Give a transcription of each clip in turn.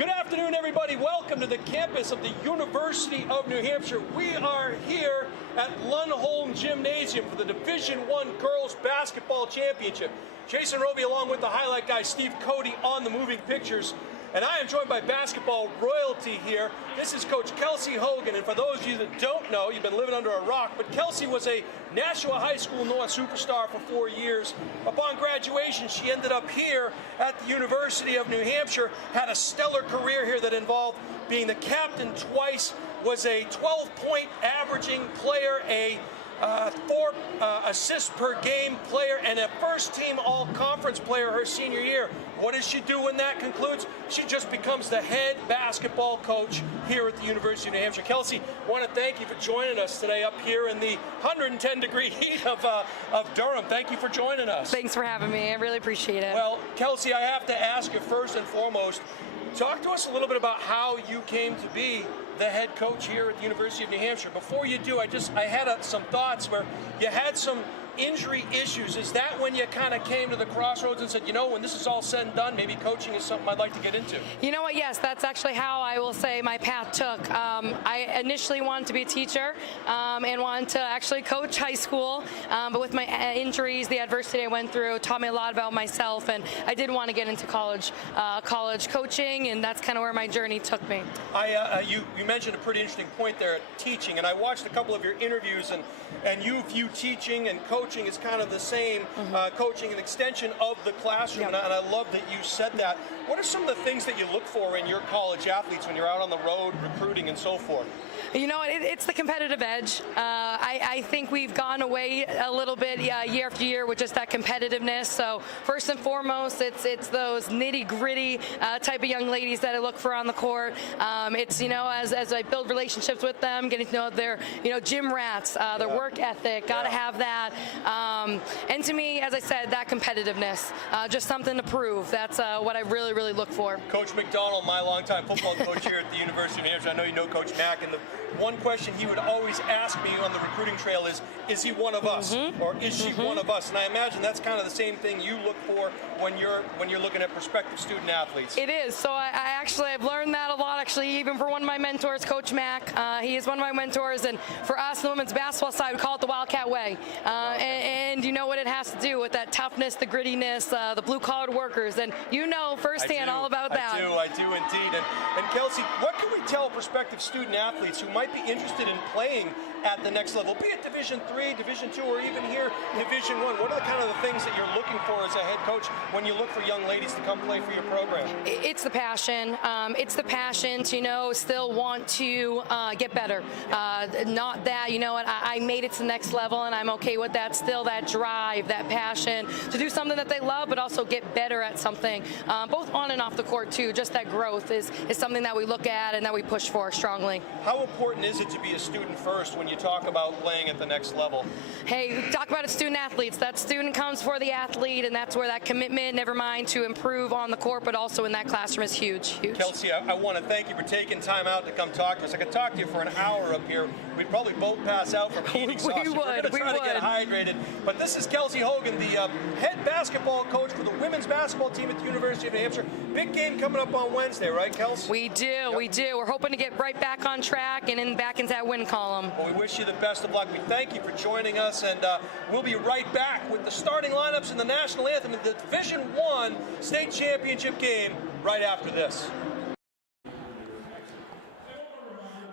Good afternoon, everybody. Welcome to the campus of the University of New Hampshire. We are here at Lundholm Gymnasium for the Division I Girls Basketball Championship. Jason Roby along with the highlight guy Steve Cody on the moving pictures. And I am joined by basketball royalty here. This is Coach Kelsey Hogan, and for those of you that don't know, you've been living under a rock, but Kelsey was a Nashua High School North superstar for 4 years. Upon graduation, she ended up here at the University of New Hampshire, had a stellar career here that involved being the captain twice, was a 12-point averaging player, a 4 assists per game player, and a first-team all-conference player her senior year. What does she do when that concludes? She just becomes the head basketball coach here at the University of New Hampshire. Kelsey, I want to thank you for joining us today up here in the 110-degree heat of Durham. Thank you for joining us. Thanks for having me. I really appreciate it. Well, Kelsey, I have to ask you first and foremost, talk to us a little bit about how you came to be the head coach here at the University of New Hampshire. Before you do, I had some thoughts where you had some injury issues. Is that when you kind of came to the crossroads and said, you know, when this is all said and done, maybe coaching is something I'd like to get into? You know what, yes, that's actually how I will say my path took. I initially wanted to be a teacher and wanted to actually coach high school, but with my injuries, the adversity I went through taught me a lot about myself, and I did want to get into college coaching, and that's kind of where my journey took me. You mentioned a pretty interesting point there at teaching, and I watched a couple of your interviews, and you view teaching and coaching is kind of the same, coaching an extension of the classroom, and I love that you said that. What are some of the things that you look for in your college athletes when you're out on the road recruiting and so forth? You know, it's the competitive edge. I think we've gone away a little bit year after year with just that competitiveness. So first and foremost, it's those nitty-gritty type of young ladies that I look for on the court. It's, you know, as I build relationships with them, getting to know their, you know, gym rats, their work ethic, got to have that. And to me, as I said, that competitiveness, just something to prove. That's what I really, really look for. Coach McDonald, my longtime football coach here at the University of New Hampshire. I know you know Coach Mack, and the one question he would always ask me on the recruiting trail is he one of us, or is she one of us? And I imagine that's kind of the same thing you look for when you're looking at prospective student athletes. It is. So I've learned that a lot, actually, even for one of my mentors, Coach Mack. He is one of my mentors, and for us, the women's basketball side, we call it the Wildcat Way. And you know what it has to do with that toughness, the grittiness, the blue-collar workers, and you know firsthand all about that. I do indeed. And Kelsey, what can we tell prospective student athletes who might be interested in playing at the next level, be it Division III, Division II, or even here, Division I? What are the kind of the things that you're looking for as a head coach when you look for young ladies to come play for your program? It's the passion. It's the passion to, you know, still want to get better. Not that, you know what, I made it to the next level and I'm okay with that. Still that drive, that passion to do something that they love, but also get better at something, both on and off the court too. Just that growth is something that we look at and that we push for strongly. How important is it to be a student first when you talk about playing at the next level? Hey, talk about it, student athletes. That student comes for the athlete, and that's where that commitment, never mind to improve on the court, but also in that classroom is huge. Kelsey, I want to thank you for taking time out to come talk to us. I could talk to you for an hour up here. We'd probably both pass out from eating sausage. We're going to try to get hydrated. But this is Kelsey Hogan, the head basketball coach for the women's basketball team at the University of New Hampshire. Big game coming up on Wednesday, right, Kelsey? We do, we do. We're hoping to get right back on track and back into that win column. Well, we wish you the best of luck. We thank you for joining us, and we'll be right back with the starting lineups in the national anthem in the Division I state championship game right after this.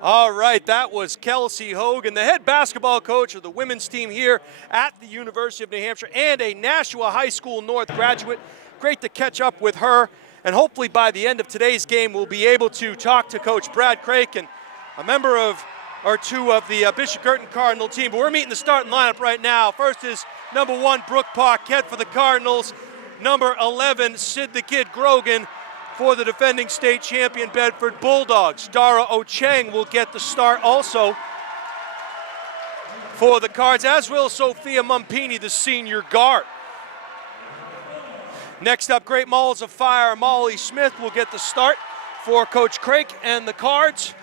All right, that was Kelsey Hogan, the head basketball coach of the women's team here at the University of New Hampshire and a Nashua High School North graduate. Great to catch up with her, and hopefully by the end of today's game we'll be able to talk to Coach Brad Craik and a member of or two of the Bishop Guertin Cardinal team. But we're meeting the starting lineup right now. First is number 1, Brooke Paquette for the Cardinals. Number 11, Sid the Kid Grogan for the defending state champion Bedford Bulldogs. Dara Ocheng will get the start also for the Cards, as will Sophia Mumpini, the senior guard. Next up, Great Malls of Fire, Molly Smith will get the start for Coach Craik and the Cards.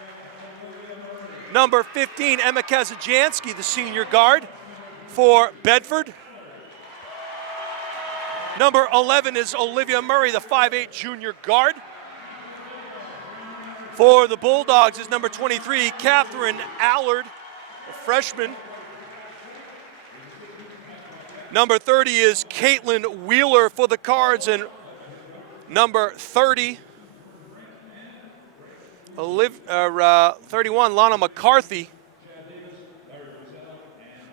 Number 15, Emma Kazajansky, the senior guard for Bedford. Number 11 is Olivia Murray, the 5'8" junior guard. For the Bulldogs is number 23, Catherine Allard, a freshman. Number 30 is Caitlin Wheeler for the Cards, and number 30, 31, Lana McCarthy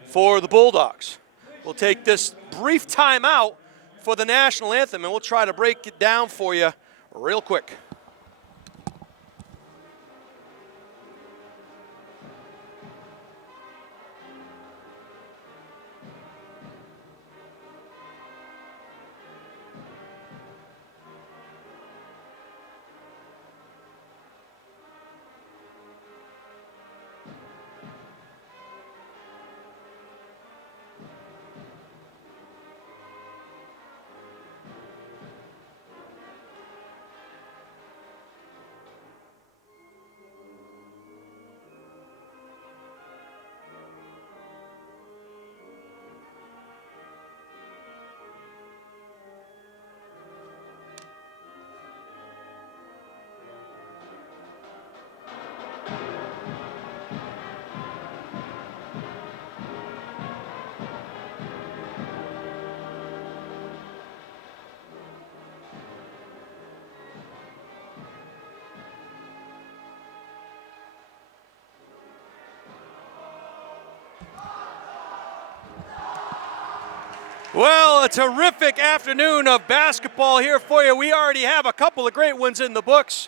for the Bulldogs. We'll take this brief timeout for the national anthem, and we'll try to break it down for you real quick. Well, a terrific afternoon of basketball here for you. We already have a couple of great ones in the books,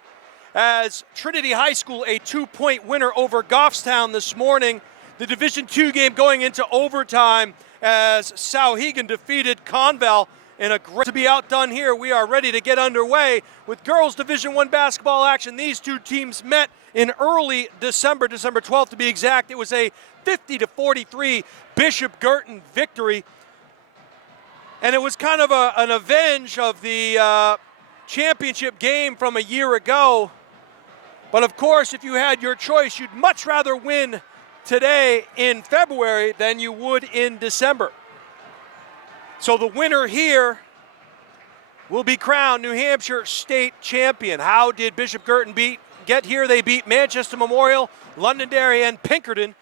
as Trinity High School a 2-point winner over Goffstown this morning. The Division II game going into overtime as Sauhegan defeated Conval in a great to be outdone here. We are ready to get underway with girls Division I basketball action. These two teams met in early December 12th to be exact. It was a 50-43 Bishop Guertin victory. And it was kind of an avenge of the championship game from a year ago. But of course, if you had your choice, you'd much rather win today in February than you would in December. So the winner here will be crowned New Hampshire State Champion. How did Bishop Guertin get here? They beat Manchester Memorial, Londonderry, and Pinkerton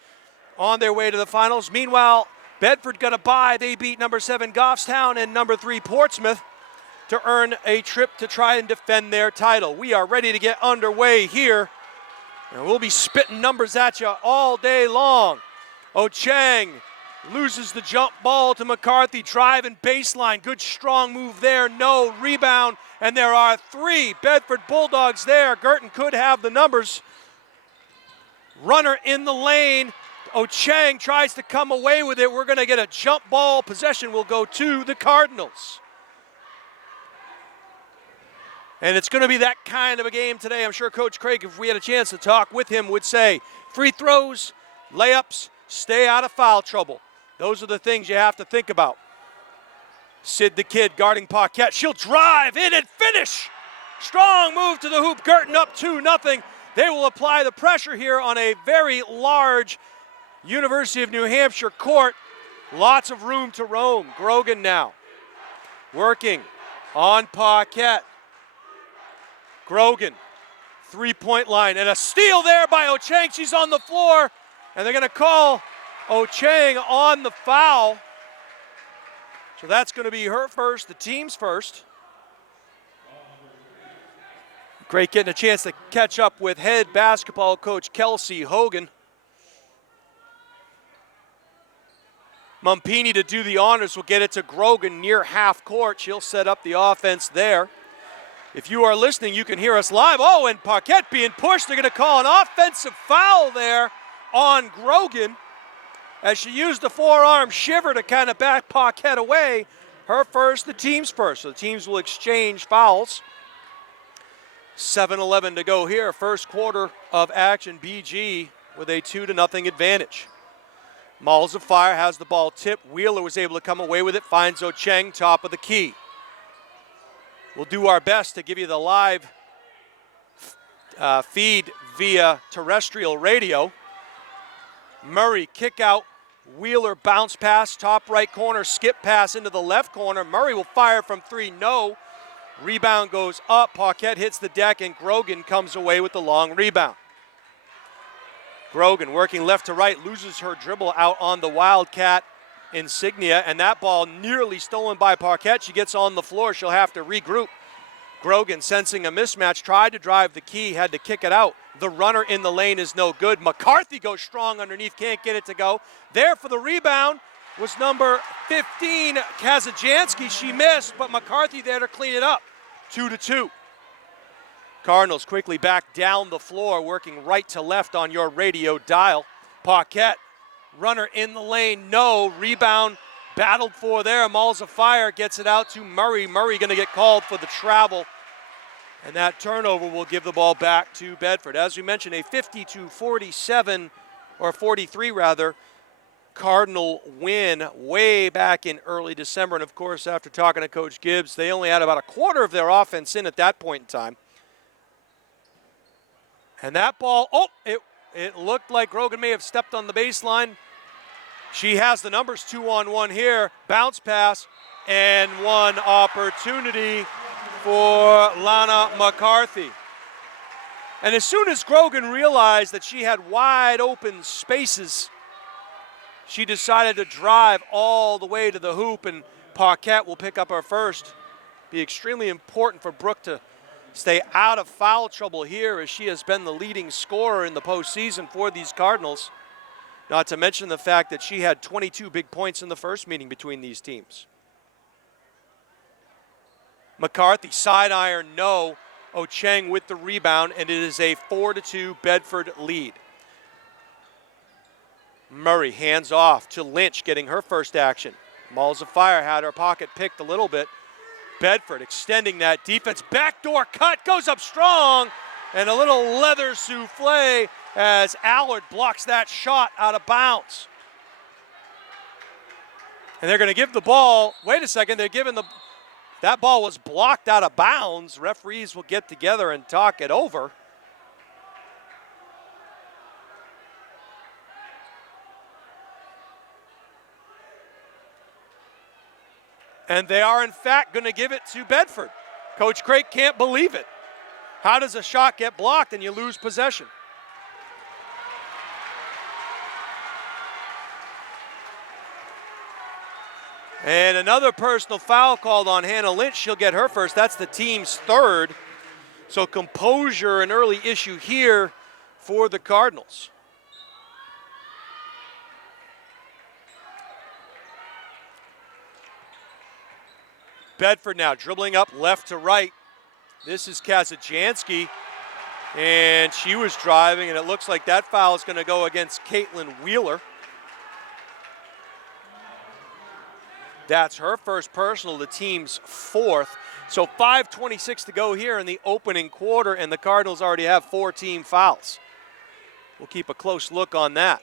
on their way to the finals. Meanwhile, Bedford got a bye. They beat number 7 Goffstown and number 3 Portsmouth to earn a trip to try and defend their title. We are ready to get underway here, and we'll be spitting numbers at you all day long. Ochang loses the jump ball to McCarthy, driving baseline. Good strong move there, no rebound, and there are 3 Bedford Bulldogs there. Guertin could have the numbers. Runner in the lane. Ochang tries to come away with it. We're going to get a jump ball. Possession will go to the Cardinals. And it's going to be that kind of a game today. I'm sure Coach Craig, if we had a chance to talk with him, would say free throws, layups, stay out of foul trouble. Those are the things you have to think about. Sid the Kid guarding Paquette. She'll drive in and finish. Strong move to the hoop. Guertin up 2-0. They will apply the pressure here on a very large University of New Hampshire court. Lots of room to roam. Grogan now working on Paquette. Grogan, three-point line, and a steal there by Ochang. She's on the floor, and they're going to call Ochang on the foul. So that's going to be her first, the team's first. Great getting a chance to catch up with head basketball coach Kelsey Hogan. Mumpini to do the honors will get it to Grogan near half court. She'll set up the offense there. If you are listening, you can hear us live. Oh, and Paquette being pushed. They're going to call an offensive foul there on Grogan as she used the forearm shiver to kind of back Paquette away. Her first, the team's first. So the teams will exchange fouls. 7:11 to go here. First quarter of action. BG with a 2-0 advantage. Malls of Fire has the ball tipped. Wheeler was able to come away with it. Finds Ochang, top of the key. We'll do our best to give you the live feed via terrestrial radio. Murray kick out. Wheeler bounce pass, top right corner, skip pass into the left corner. Murray will fire from 3, no. Rebound goes up. Paquette hits the deck, and Grogan comes away with the long rebound. Grogan working left to right, loses her dribble out on the Wildcat insignia, and that ball nearly stolen by Paquette. She gets on the floor. She'll have to regroup. Grogan, sensing a mismatch, tried to drive the key, had to kick it out. The runner in the lane is no good. McCarthy goes strong underneath, can't get it to go. There for the rebound was number 15, Kazajanski. She missed, but McCarthy there to clean it up. 2-2. Cardinals quickly back down the floor, working right to left on your radio dial. Paquette, runner in the lane, no. Rebound battled for there. Malls of Fire gets it out to Murray. Murray going to get called for the travel. And that turnover will give the ball back to Bedford. As we mentioned, a 50-47, or 43 rather, Cardinal win way back in early December. And of course, after talking to Coach Gibbs, they only had about a quarter of their offense in at that point in time. And that ball, it looked like Grogan may have stepped on the baseline. She has the numbers, 2-on-1 here. Bounce pass, and one opportunity for Lana McCarthy. And as soon as Grogan realized that she had wide open spaces, she decided to drive all the way to the hoop, and Paquette will pick up her first. Be extremely important for Brooke to stay out of foul trouble here, as she has been the leading scorer in the postseason for these Cardinals. Not to mention the fact that she had 22 big points in the first meeting between these teams. McCarthy, side iron, no. Ocheng with the rebound, and it is a 4-2 Bedford lead. Murray hands off to Lynch, getting her first action. Malls of Fire had her pocket picked a little bit. Bedford extending that defense. Backdoor cut, goes up strong, and a little leather souffle as Allard blocks that shot out of bounds. And they're going to give the ball, wait a second, they're giving that ball was blocked out of bounds. Referees will get together and talk it over. And they are, in fact, going to give it to Bedford. Coach Craig can't believe it. How does a shot get blocked and you lose possession? And another personal foul called on Hannah Lynch. She'll get her first. That's the team's third. So composure, an early issue here for the Cardinals. Bedford now dribbling up left to right. This is Kazajanski, and she was driving, and it looks like that foul is going to go against Caitlin Wheeler. That's her first personal, the team's fourth. So 5:26 to go here in the opening quarter, and the Cardinals already have 4 team fouls. We'll keep a close look on that.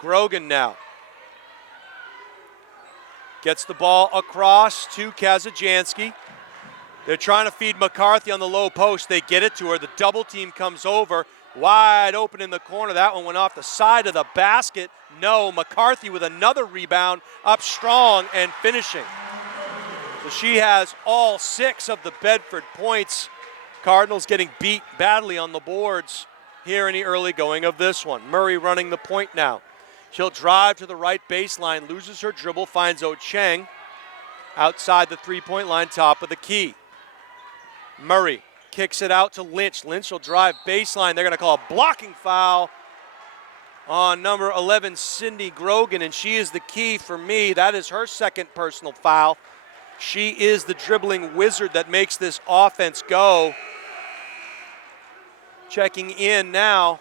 Grogan now gets the ball across to Kazajanski. They're trying to feed McCarthy on the low post. They get it to her. The double team comes over. Wide open in the corner. That one went off the side of the basket. No, McCarthy with another rebound, up strong and finishing. So she has all 6 of the Bedford points. Cardinals getting beat badly on the boards here in the early going of this one. Murray running the point now. She'll drive to the right baseline, loses her dribble, finds Ocheng outside the three-point line, top of the key. Murray kicks it out to Lynch. Lynch will drive baseline. They're going to call a blocking foul on number 11, Cindy Grogan, and she is the key for me. That is her second personal foul. She is the dribbling wizard that makes this offense go. Checking in now.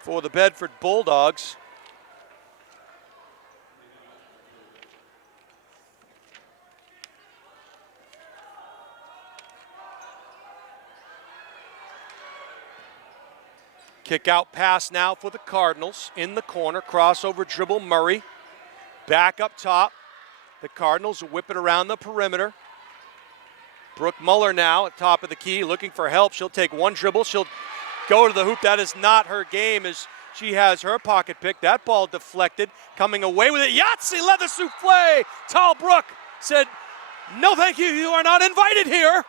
For the Bedford Bulldogs. Kick out pass now for the Cardinals in the corner. Crossover dribble Murray. Back up top. The Cardinals whip it around the perimeter. Brooke Muller now at top of the key looking for help. She'll take one dribble. She'll go to the hoop. That is not her game as She has her pocket pick. That ball deflected. Coming away with it. Yahtzee leather souffle. Talbrook said, no thank you, you are not invited here.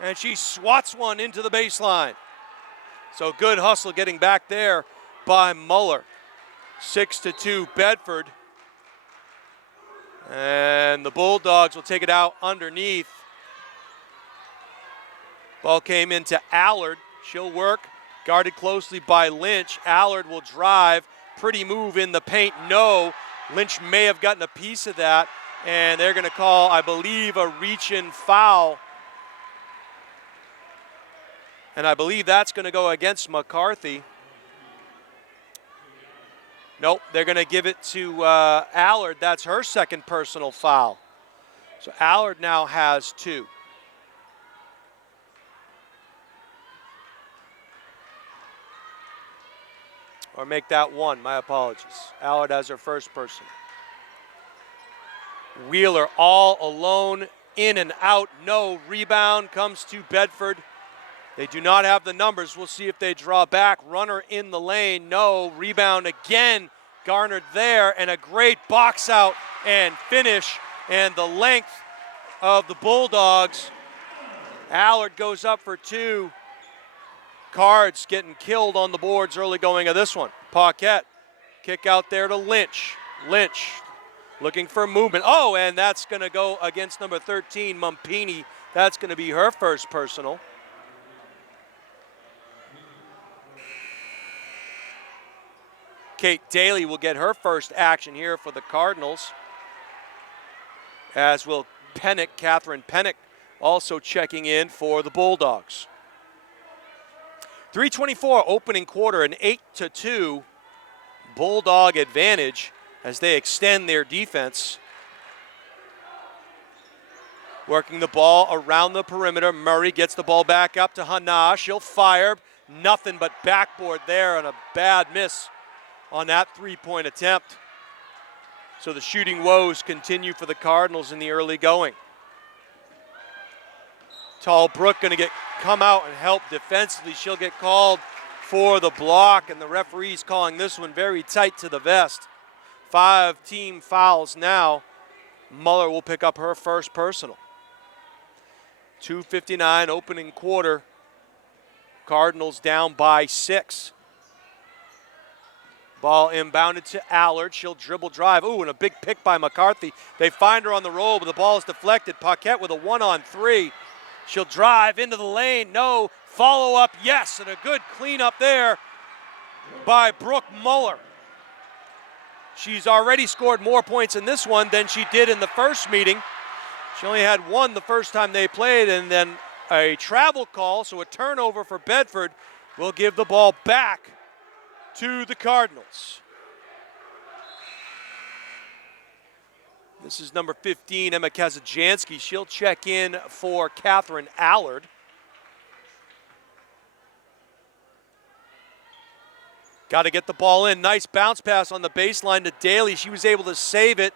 And she swats one into the baseline. So good hustle getting back there by Muller. 6-2 Bedford. And the Bulldogs will take it out underneath. Ball came into Allard. She'll work, guarded closely by Lynch. Allard will drive. Pretty move in the paint, no. Lynch may have gotten a piece of that, and they're gonna call, I believe, a reach-in foul. And I believe that's gonna go against McCarthy. Nope, they're gonna give it to Allard. That's her second personal foul. So Allard now has 2. Or make that 1, my apologies. Allard has her first personal. Wheeler all alone, in and out, no. Rebound comes to Bedford. They do not have the numbers. We'll see if they draw back. Runner in the lane, no. Rebound again, garnered there, and a great box out and finish. And the length of the Bulldogs. Allard goes up for 2. Cards getting killed on the boards early going of this one. Paquette, kick out there to Lynch. Lynch looking for movement. Oh, and that's going to go against number 13, Mumpini. That's going to be her first personal. Kate Daly will get her first action here for the Cardinals. As will Pennick, Catherine Pennick, also checking in for the Bulldogs. 3:24 opening quarter, an 8-2 Bulldog advantage as they extend their defense. Working the ball around the perimeter. Murray gets the ball back up to Hannah. She'll fire. Nothing but backboard there, and a bad miss on that three-point attempt. So the shooting woes continue for the Cardinals in the early going. Talbrook going to come out and help defensively. She'll get called for the block, and the referee's calling this one very tight to the vest. 5 team fouls now. Muller will pick up her first personal. 2:59 opening quarter. Cardinals down by 6. Ball inbounded to Allard. She'll dribble drive. Ooh, and a big pick by McCarthy. They find her on the roll, but the ball is deflected. Paquette with a 1-on-3. She'll drive into the lane. No. Follow up, yes. And a good cleanup there by Brooke Muller. She's already scored more points in this one than she did in the first meeting. She only had 1 the first time they played, and then a travel call, so a turnover for Bedford will give the ball back to the Cardinals. This is number 15, Emma Kazajanski. She'll check in for Catherine Allard. Got to get the ball in. Nice bounce pass on the baseline to Daly. She was able to save it.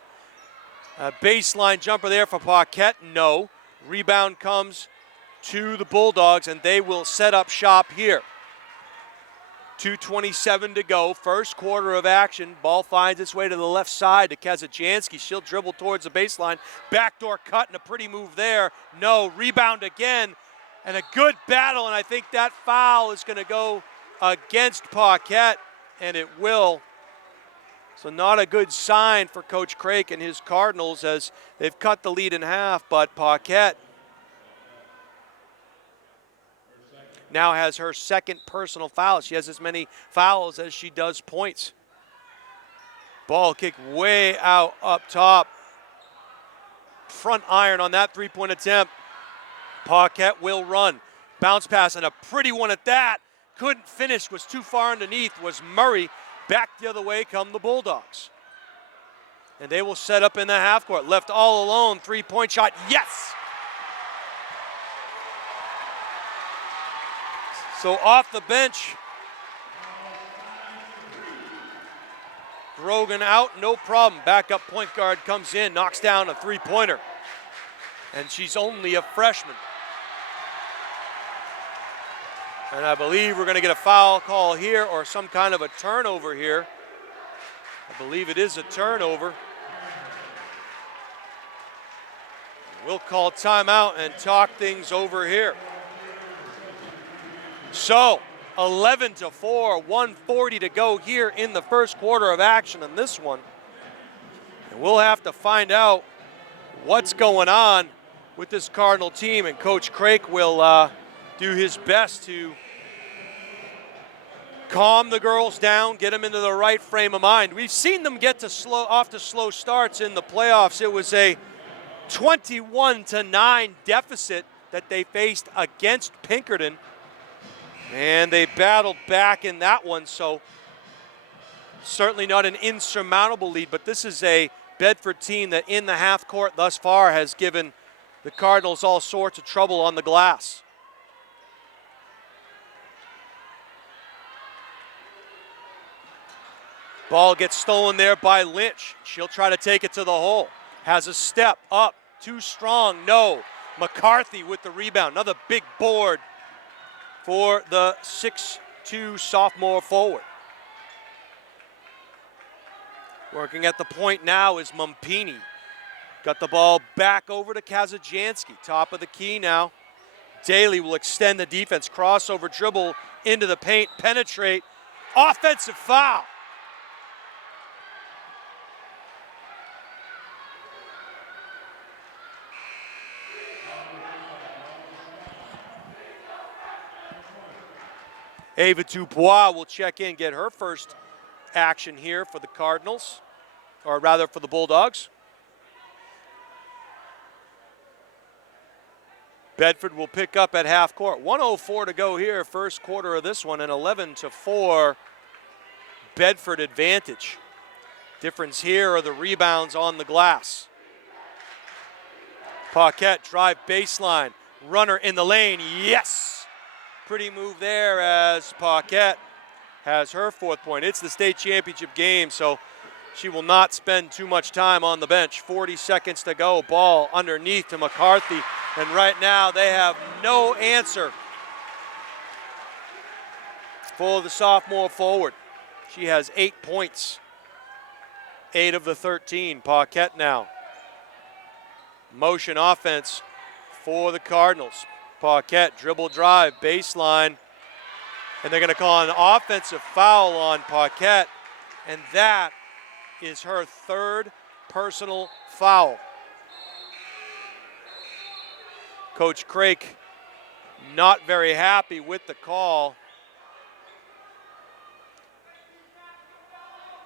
A baseline jumper there for Paquette. No. Rebound comes to the Bulldogs, and they will set up shop here. 2:27 to go. First quarter of action. Ball finds its way to the left side to Kazajanski. She'll dribble towards the baseline. Backdoor cut and a pretty move there. No. Rebound again. And a good battle, and I think that foul is going to go against Paquette, and it will. So not a good sign for Coach Craik and his Cardinals as they've cut the lead in half, but Paquette now has her second personal foul. She has as many fouls as she does points. Ball kick way out up top. Front iron on that three-point attempt. Paquette will run. Bounce pass, and a pretty one at that. Couldn't finish, was too far underneath, was Murray. Back the other way come the Bulldogs. And they will set up in the half court. Left all alone, three-point shot, yes! So off the bench, Grogan out, no problem. Backup point guard comes in, knocks down a three-pointer. And she's only a freshman. And I believe we're going to get a foul call here or some kind of a turnover here. I believe it is a turnover. We'll call timeout and talk things over here. So, 11-4, 1:40 to go here in the first quarter of action in this one. And we'll have to find out what's going on with this Cardinal team, and Coach Craik will do his best to calm the girls down, get them into the right frame of mind. We've seen them get off to slow starts in the playoffs. It was a 21-9 deficit that they faced against Pinkerton, and they battled back in that one, so certainly not an insurmountable lead, but this is a Bedford team that in the half court thus far has given the Cardinals all sorts of trouble on the glass. Ball gets stolen there by Lynch. She'll try to take it to the hole. Has a step up, too strong, no. McCarthy with the rebound, another big board for the 6'2" sophomore forward. Working at the point now is Mumpini. Got the ball back over to Kazajanski, top of the key now. Daly will extend the defense, crossover dribble into the paint, penetrate, offensive foul. Ava Dubois will check in, get her first action here for the Cardinals, or rather for the Bulldogs. Bedford will pick up at half court. 1:04 to go here, first quarter of this one, and 11-4 Bedford advantage. Difference here are the rebounds on the glass. Paquette drive baseline, runner in the lane, yes! Pretty move there as Paquette has her fourth point. It's the state championship game, so she will not spend too much time on the bench. 40 seconds to go, ball underneath to McCarthy, and right now they have no answer for the sophomore forward. She has 8 points, 8 of the 13. Paquette now. Motion offense for the Cardinals. Paquette, dribble drive, baseline, and they're going to call an offensive foul on Paquette, and that is her third personal foul. Coach Craik not very happy with the call,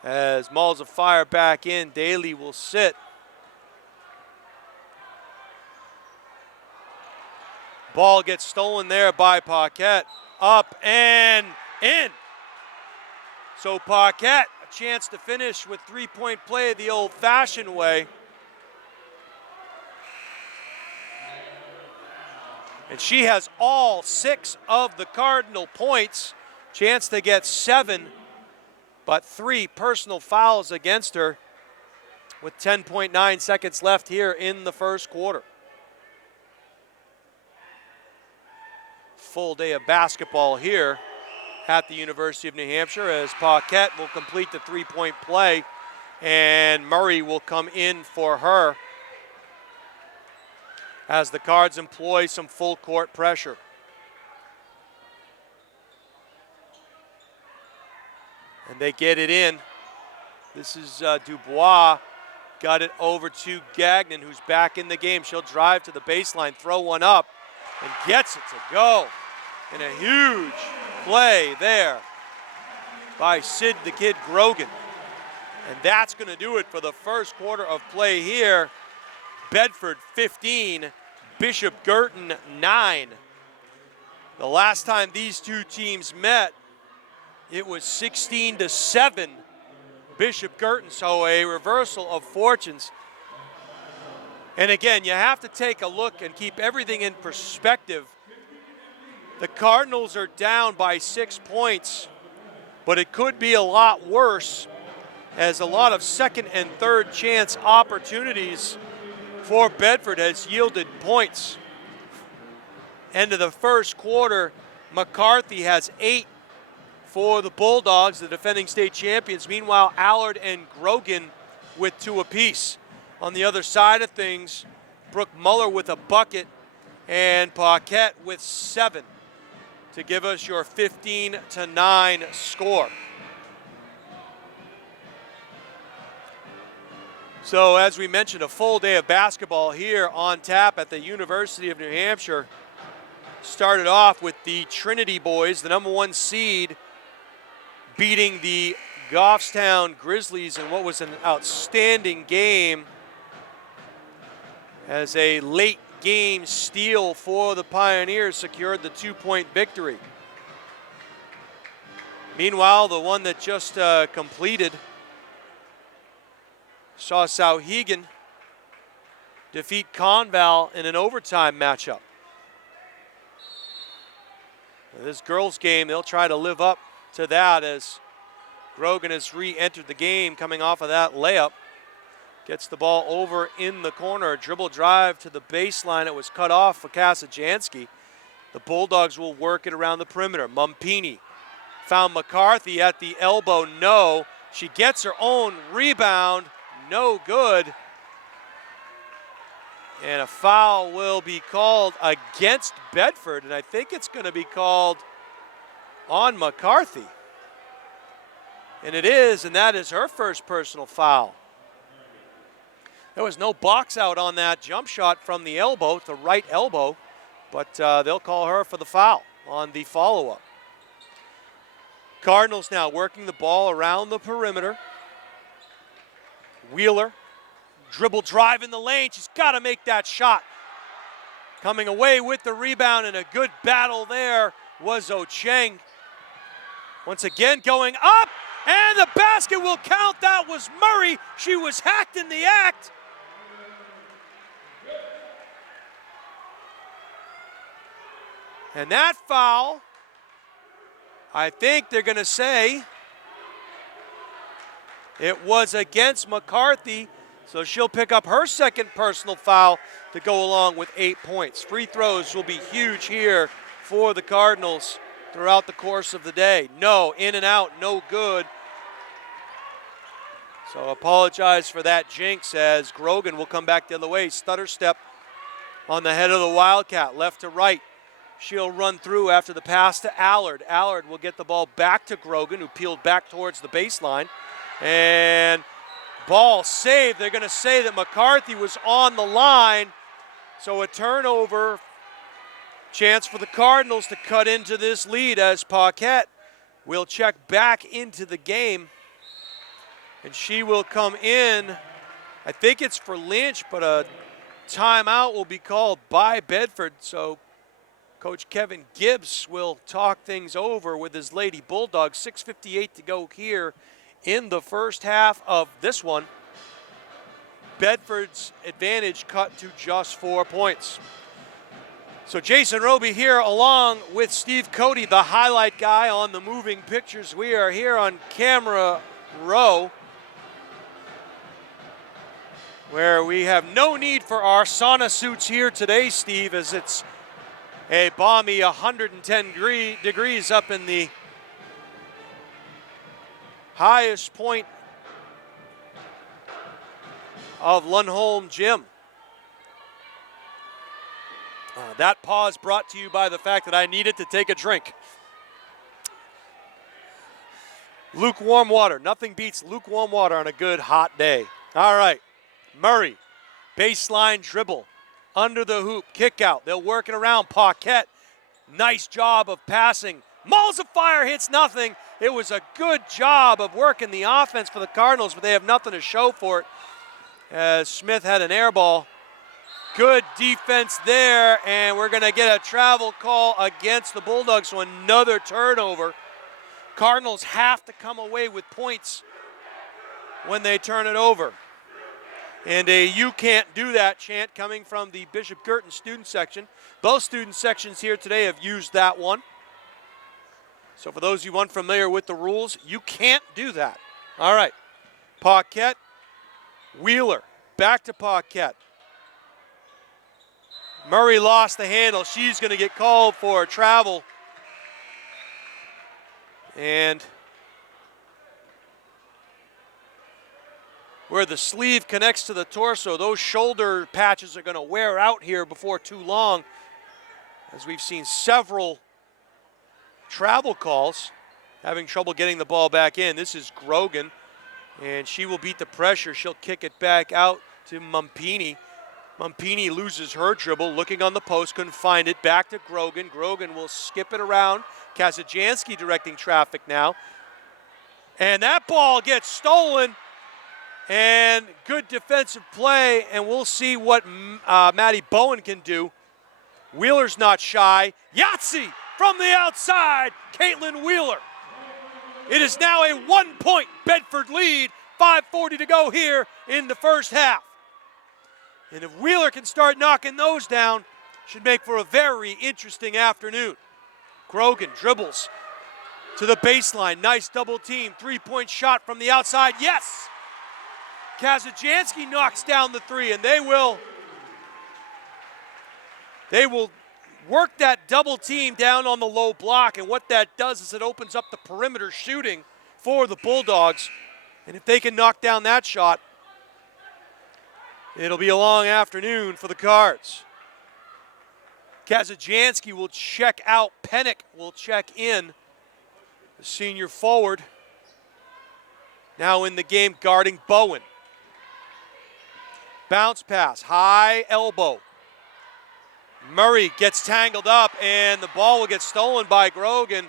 as Malls of Fire back in. Daly will sit. Ball gets stolen there by Paquette. Up and in. So Paquette, a chance to finish with three-point play the old-fashioned way. And she has all 6 of the Cardinal points. Chance to get 7, but 3 personal fouls against her with 10.9 seconds left here in the first quarter. Full day of basketball here at the University of New Hampshire, as Paquette will complete the three-point play and Murray will come in for her as the Cards employ some full court pressure. And they get it in. This is Dubois, got it over to Gagnon, who's back in the game. She'll drive to the baseline, throw one up, and gets it to go. And a huge play there by Sid the Kid Grogan. And that's going to do it for the first quarter of play here. Bedford 15, Bishop Guertin 9. The last time these two teams met, it was 16-7 Bishop Guertin, so a reversal of fortunes. And again, you have to take a look and keep everything in perspective. The Cardinals are down by 6 points, but it could be a lot worse, as a lot of second and third chance opportunities for Bedford has yielded points. End of the first quarter, McCarthy has 8 for the Bulldogs, the defending state champions. Meanwhile, Allard and Grogan with 2 apiece. On the other side of things, Brooke Muller with a bucket and Paquette with 7 to give us your 15-9 score. So as we mentioned, a full day of basketball here on tap at the University of New Hampshire. Started off with the Trinity boys, the #1 seed, beating the Goffstown Grizzlies in what was an outstanding game as a late game steal for the Pioneers secured the 2-point victory. Meanwhile, the one that just completed saw Sauhegan defeat Conval in an overtime matchup. This girls' game, they'll try to live up to that as Grogan has re-entered the game coming off of that layup. Gets the ball over in the corner, a dribble drive to the baseline. It was cut off for Kasajansky. The Bulldogs will work it around the perimeter. Mumpini found McCarthy at the elbow, no. She gets her own rebound, no good. And a foul will be called against Bedford, and I think it's going to be called on McCarthy. And it is, and that is her first personal foul. There was no box out on that jump shot from the elbow, the right elbow, but they'll call her for the foul on the follow-up. Cardinals now working the ball around the perimeter. Wheeler, dribble drive in the lane. She's got to make that shot. Coming away with the rebound, and a good battle there was Ocheng. Once again going up, and the basket will count. That was Murray. She was hacked in the act. And that foul, I think they're going to say it was against McCarthy, so she'll pick up her second personal foul to go along with 8 points. Free throws will be huge here for the Cardinals throughout the course of the day. No, in and out, no good. So apologize for that jinx as Grogan will come back the other way. Stutter step on the head of the Wildcat, left to right. She'll run through after the pass to Allard. Allard will get the ball back to Grogan, who peeled back towards the baseline. And ball saved. They're going to say that McCarthy was on the line. So a turnover. Chance for the Cardinals to cut into this lead as Paquette will check back into the game. And she will come in. I think it's for Lynch, but a timeout will be called by Bedford. So Coach Kevin Gibbs will talk things over with his Lady Bulldogs. 6:58 to go here in the first half of this one. Bedford's advantage cut to just 4 points. So Jason Roby here along with Steve Cody, the highlight guy on the moving pictures. We are here on camera row, where we have no need for our sauna suits here today, Steve, as it's a balmy 110 degrees up in the highest point of Lundholm Gym. That pause brought to you by the fact that I needed to take a drink. Lukewarm water. Nothing beats lukewarm water on a good hot day. All right. Murray, baseline dribble, under the hoop, kick out. They'll work it around. Paquette, nice job of passing. Mauls of Fire hits nothing. It was a good job of working the offense for the Cardinals, but they have nothing to show for it as Smith had an air ball. Good defense there, and we're going to get a travel call against the Bulldogs, so another turnover. Cardinals have to come away with points when they turn it over. And a "you can't do that" chant coming from the Bishop Guertin student section. Both student sections here today have used that one. So for those of you unfamiliar with the rules, you can't do that. All right. Paquette, Wheeler, back to Paquette. Murray lost the handle. She's going to get called for a travel And where the sleeve connects to the torso, those shoulder patches are going to wear out here before too long, as we've seen several travel calls having trouble getting the ball back in. This is Grogan, and she will beat the pressure. She'll kick it back out to Mumpini. Mumpini loses her dribble, looking on the post, couldn't find it. Back to Grogan. Grogan will skip it around. Kazajanski directing traffic now. And that ball gets stolen. And good defensive play, and we'll see what Maddie Bowen can do. Wheeler's not shy. Yahtzee from the outside, Caitlin Wheeler. It is now a 1-point Bedford lead, 5:40 to go here in the first half. And if Wheeler can start knocking those down, should make for a very interesting afternoon. Grogan dribbles to the baseline, nice double team, three-point shot from the outside, yes! Kazajanski knocks down the three, and they will work that double team down on the low block, and what that does is it opens up the perimeter shooting for the Bulldogs. And if they can knock down that shot, it'll be a long afternoon for the Cards. Kazajanski will check out. Pennick will check in. The senior forward now in the game guarding Bowen. Bounce pass, high elbow. Murray gets tangled up, and the ball will get stolen by Grogan.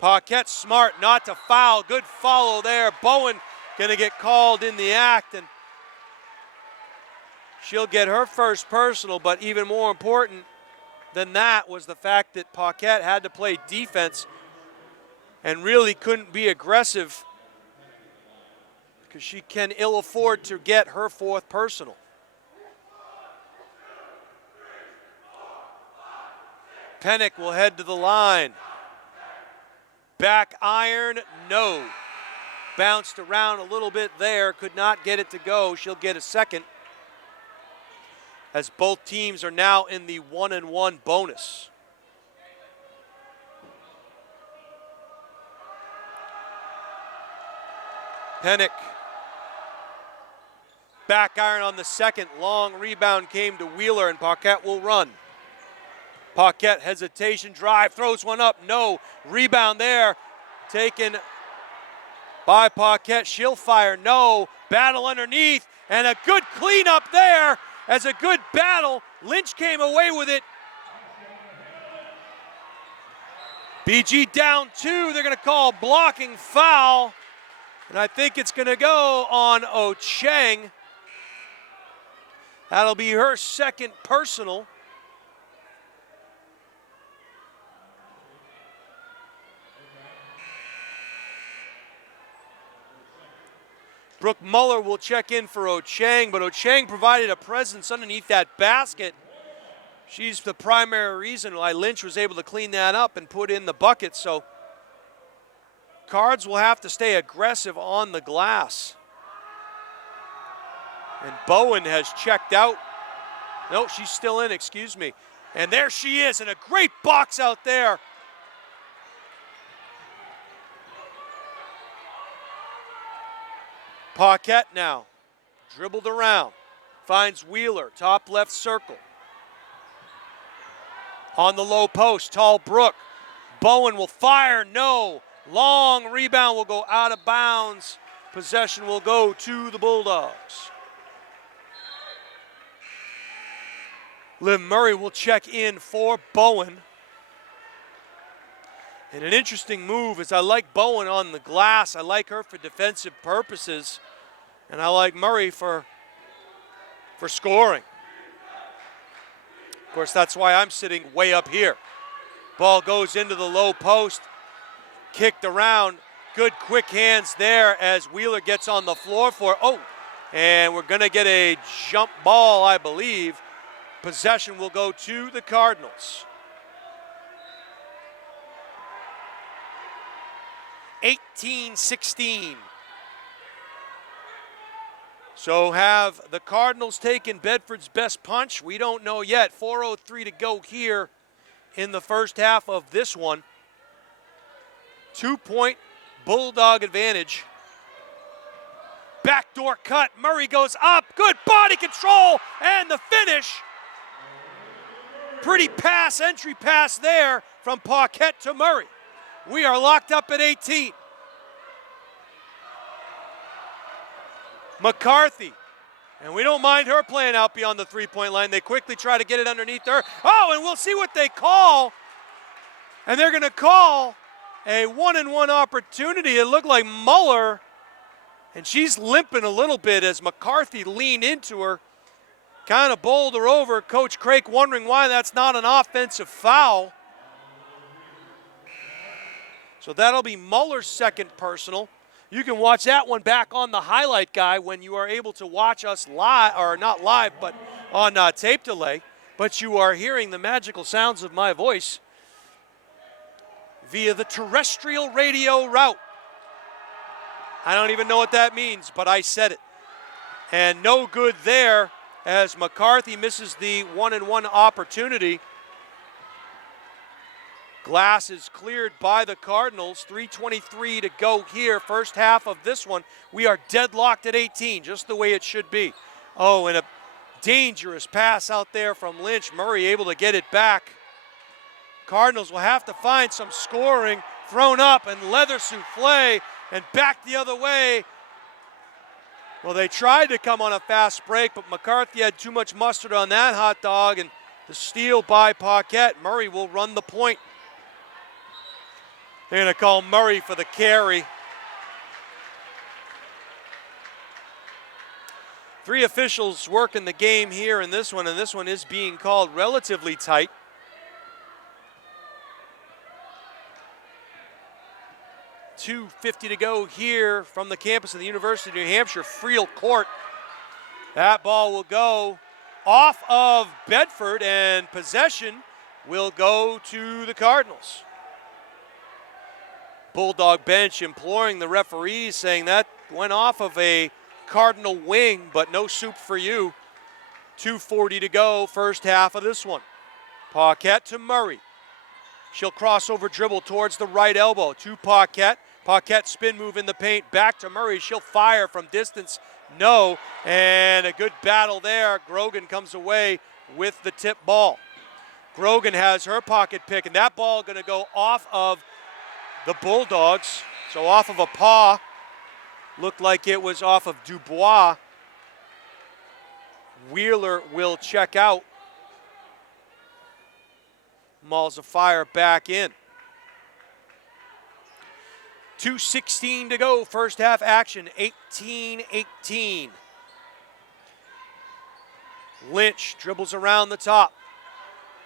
Paquette smart not to foul. Good follow there. Bowen going to get called in the act, and she'll get her first personal, but even more important than that was the fact that Paquette had to play defense and really couldn't be aggressive because she can ill afford to get her fourth personal. Pennick will head to the line. Back iron, no. Bounced around a little bit there, could not get it to go. She'll get a second, as both teams are now in the 1-and-1 bonus. Pennick. Back iron on the second. Long rebound came to Wheeler, and Paquette will run. Paquette, hesitation, drive, throws one up, no. Rebound there, taken by Paquette. She'll fire, no. Battle underneath, and a good cleanup there as a good battle. Lynch came away with it. BG down 2, they're gonna call blocking foul. And I think it's gonna go on Ocheng. That'll be her second personal. Brooke Muller will check in for Ocheng, but Ocheng provided a presence underneath that basket. She's the primary reason why Lynch was able to clean that up and put in the bucket, so Cards will have to stay aggressive on the glass. And Bowen has checked out. No, she's still in, excuse me. And there she is, and a great box out there. Paquette now, dribbled around, finds Wheeler, top left circle. On the low post, tall Brooke. Bowen will fire, no. Long rebound will go out of bounds. Possession will go to the Bulldogs. Liv Murray will check in for Bowen. And an interesting move is I like Bowen on the glass. I like her for defensive purposes. And I like Murray for scoring. Of course, that's why I'm sitting way up here. Ball goes into the low post. Kicked around. Good quick hands there as Wheeler gets on the floor for, and we're going to get a jump ball, I believe. Possession will go to the Cardinals. 18-16. So have the Cardinals taken Bedford's best punch? We don't know yet. 4:03 to go here in the first half of this one. 2-point Bulldog advantage. Backdoor cut. Murray goes up. Good body control and the finish. Pretty pass, entry pass there from Paquette to Murray. We are locked up at 18. McCarthy. And we don't mind her playing out beyond the three-point line. They quickly try to get it underneath her. Oh, and we'll see what they call. And they're going to call a one-and-one opportunity. It looked like Muller, and she's limping a little bit as McCarthy leaned into her, kind of bowled her over. Coach Craik wondering why that's not an offensive foul. So that'll be Muller's second personal. You can watch that one back on the highlight guy when you are able to watch us live, or not live, but on tape delay. But you are hearing the magical sounds of my voice via the terrestrial radio route. I don't even know what that means, but I said it. And no good there as McCarthy misses the one-and-one opportunity. Glass is cleared by the Cardinals. 3:23 to go here, first half of this one. We are deadlocked at 18, just the way it should be. Oh, and a dangerous pass out there from Lynch. Murray able to get it back. Cardinals will have to find some scoring. Thrown up and leather souffle and back the other way. Well, they tried to come on a fast break, but McCarthy had too much mustard on that hot dog, and the steal by Paquette. Murray will run the point. They're going to call Murray for the carry. Three officials working the game here in this one, and this one is being called relatively tight. .250 to go here from the campus of the University of New Hampshire, Friel Court. That ball will go off of Bedford, and possession will go to the Cardinals. Bulldog bench imploring the referees, saying that went off of a Cardinal wing, but no soup for you. 2:40 to go, first half of this one. Paquette to Murray. She'll cross over dribble towards the right elbow to Paquette. Paquette spin move in the paint, back to Murray. She'll fire from distance, no, and a good battle there. Grogan comes away with the tip ball. Grogan has her pocket pick, and that ball going to go off of the Bulldogs, so off of a paw. Looked like it was off of Dubois. Wheeler will check out. Mauls of fire back in. 2:16 to go, first half action, 18-18. Lynch dribbles around the top.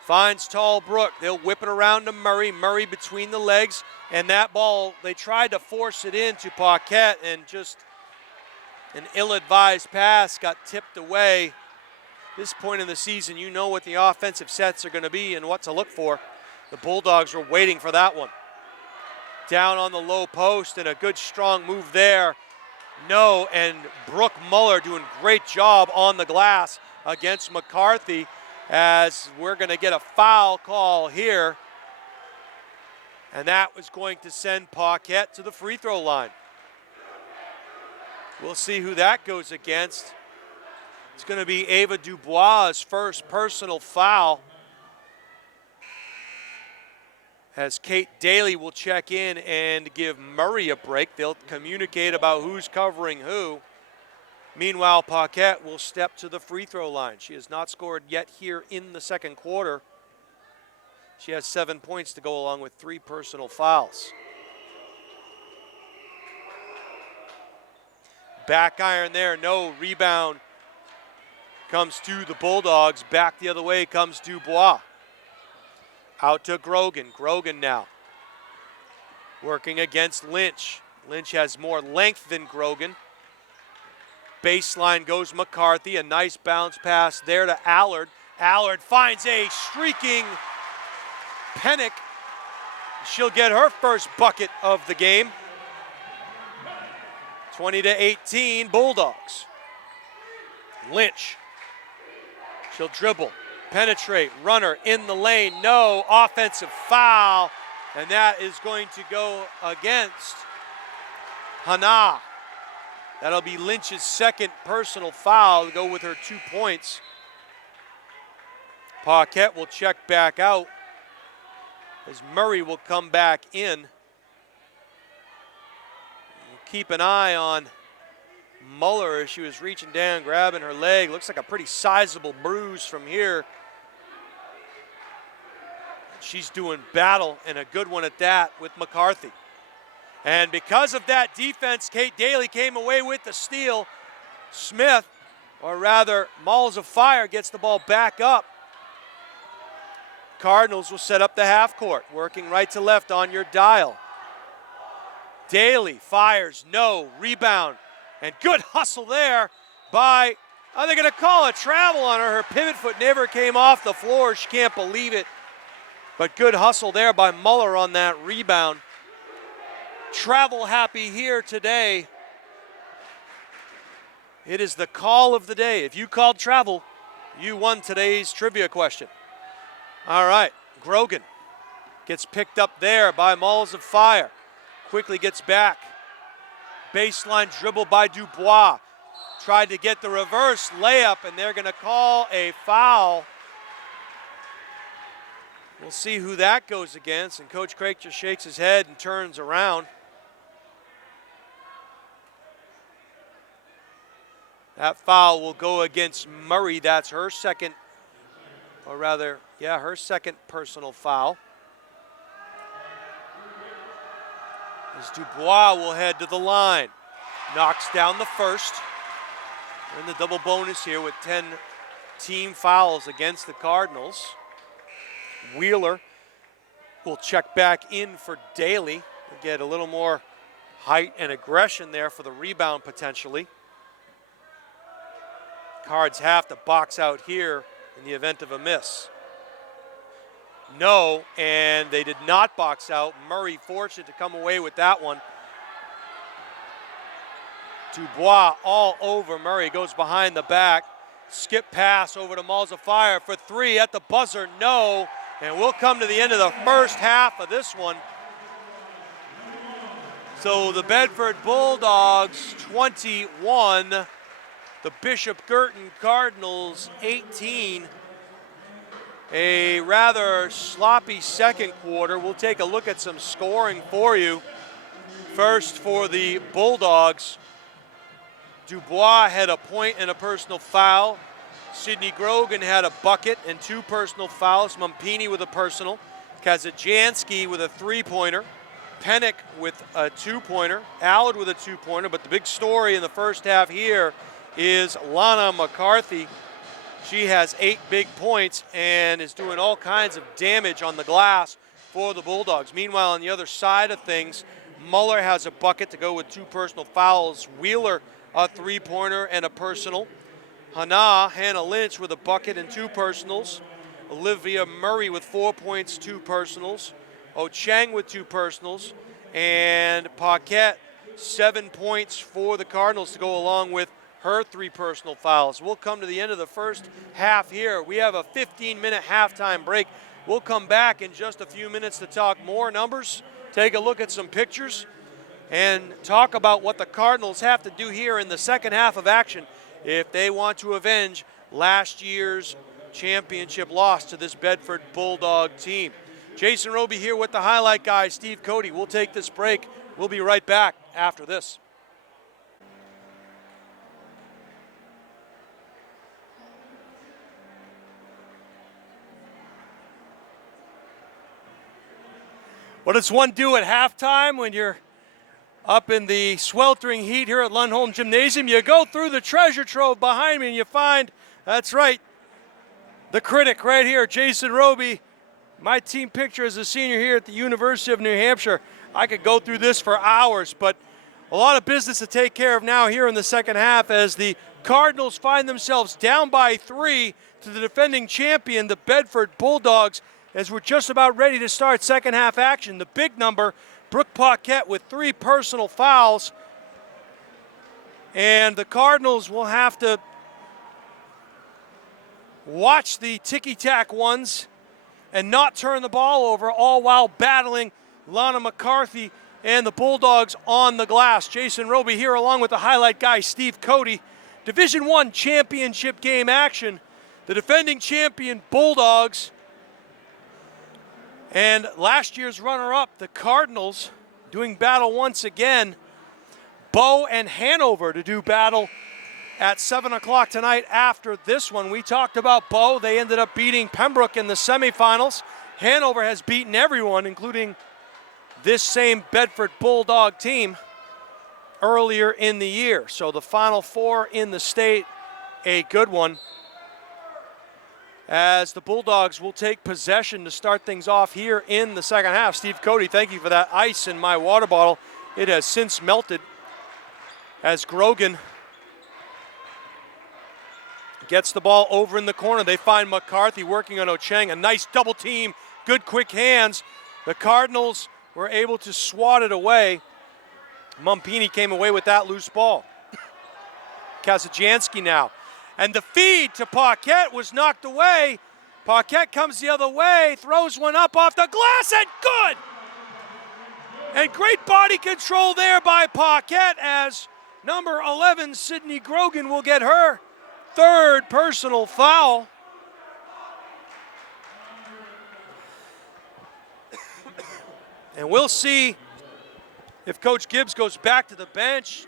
Finds Tall Brook. They'll whip it around to Murray. Murray between the legs. And that ball, they tried to force it into Paquette, and just an ill-advised pass got tipped away. This point in the season, you know what the offensive sets are going to be and what to look for. The Bulldogs were waiting for that one. Down on the low post, and a good strong move there. No, and Brooke Muller doing a great job on the glass against McCarthy, as we're going to get a foul call here. And that was going to send Paquette to the free throw line. We'll see who that goes against. It's going to be Ava Dubois' first personal foul, as Kate Daly will check in and give Murray a break. They'll communicate about who's covering who. Meanwhile, Paquette will step to the free throw line. She has not scored yet here in the second quarter. She has 7 points to go along with 3 personal fouls. Back iron there, no rebound. Comes to the Bulldogs. Back the other way comes Dubois. Out to Grogan. Grogan now working against Lynch. Lynch has more length than Grogan. Baseline goes McCarthy. A nice bounce pass there to Allard. Allard finds a streaking Pennick. She'll get her first bucket of the game. 20-18 Bulldogs. Lynch. She'll dribble, penetrate, runner in the lane, no, offensive foul, and that is going to go against Hannah. That'll be Lynch's second personal foul to go with her 2 points. Paquette will check back out as Murray will come back in. We'll keep an eye on Muller as she was reaching down, grabbing her leg. Looks like a pretty sizable bruise from here. She's doing battle, and a good one at that, with McCarthy. And because of that defense, Kate Daly came away with the steal. Smith, or rather Malls of Fire, gets the ball back up. Cardinals will set up the half court, working right to left on your dial. Daly fires, no, rebound, and good hustle there by, are they going to call a travel on her? Her pivot foot never came off the floor. She can't believe it. But good hustle there by Muller on that rebound. Travel happy here today. It is the call of the day. If you called travel, you won today's trivia question. All right, Grogan gets picked up there by Malls of Fire. Quickly gets back. Baseline dribble by Dubois. Tried to get the reverse layup, and they're going to call a foul. We'll see who that goes against, and Coach Craig just shakes his head and turns around. That foul will go against Murray. That's her second, or rather, yeah, her second personal foul. As Dubois will head to the line. Knocks down the first. We're in the double bonus here with 10 team fouls against the Cardinals. Wheeler will check back in for Daly. We'll get a little more height and aggression there for the rebound potentially. Cards have to box out here in the event of a miss. No, and they did not box out. Murray fortunate to come away with that one. Dubois all over Murray, goes behind the back. Skip pass over to Malls of Fire for three at the buzzer, no. And we'll come to the end of the first half of this one. So the Bedford Bulldogs 21, the Bishop Guertin Cardinals 18. A rather sloppy second quarter. We'll take a look at some scoring for you. First for the Bulldogs, Dubois had a point and a personal foul. Sydney Grogan had a bucket and 2 personal fouls. Mumpini with a personal. Kazajanski with a 3-pointer. Pennick with a 2-pointer. Allard with a 2-pointer. But the big story in the first half here is Lana McCarthy. She has 8 big points and is doing all kinds of damage on the glass for the Bulldogs. Meanwhile, on the other side of things, Muller has a bucket to go with 2 personal fouls. Wheeler, a 3-pointer and a personal. Hannah Lynch with a bucket and 2 personals. Olivia Murray with 4 points, 2 personals. Ocheng with 2 personals. And Paquette, 7 points for the Cardinals to go along with her 3 personal fouls. We'll come to the end of the first half here. We have a 15-minute halftime break. We'll come back in just a few minutes to talk more numbers, take a look at some pictures, and talk about what the Cardinals have to do here in the second half of action if they want to avenge last year's championship loss to this Bedford Bulldog team. Jason Roby here with the highlight guy, Steve Cody. We'll take this break. We'll be right back after this. What does one do at halftime when you're up in the sweltering heat here at Lundholm Gymnasium? You go through the treasure trove behind me and you find, that's right, the critic right here, Jason Roby. My team picture as a senior here at the University of New Hampshire. I could go through this for hours, but a lot of business to take care of now here in the second half as the Cardinals find themselves down by 3 to the defending champion, the Bedford Bulldogs, as we're just about ready to start second half action. The big number, Brooke Paquette with 3 personal fouls. And the Cardinals will have to watch the ticky-tack ones and not turn the ball over, all while battling Lana McCarthy and the Bulldogs on the glass. Jason Roby here along with the highlight guy, Steve Cody. Division I championship game action. The defending champion Bulldogs and last year's runner-up, the Cardinals, doing battle once again. Bow and Hanover to do battle at 7 o'clock tonight after this one. We talked about Bow. They ended up beating Pembroke in the semifinals. Hanover has beaten everyone, including this same Bedford Bulldog team earlier in the year. So the Final Four in the state, a good one. As the Bulldogs will take possession to start things off here in the second half. Steve Cody, thank you for that ice in my water bottle. It has since melted as Grogan gets the ball over in the corner. They find McCarthy working on Ocheng. A nice double team, good quick hands. The Cardinals were able to swat it away. Mumpini came away with that loose ball. Kazajanski now. And the feed to Paquette was knocked away. Paquette comes the other way, throws one up off the glass, and good! And great body control there by Paquette as number 11, Sydney Grogan, will get her third personal foul. And we'll see if Coach Gibbs goes back to the bench,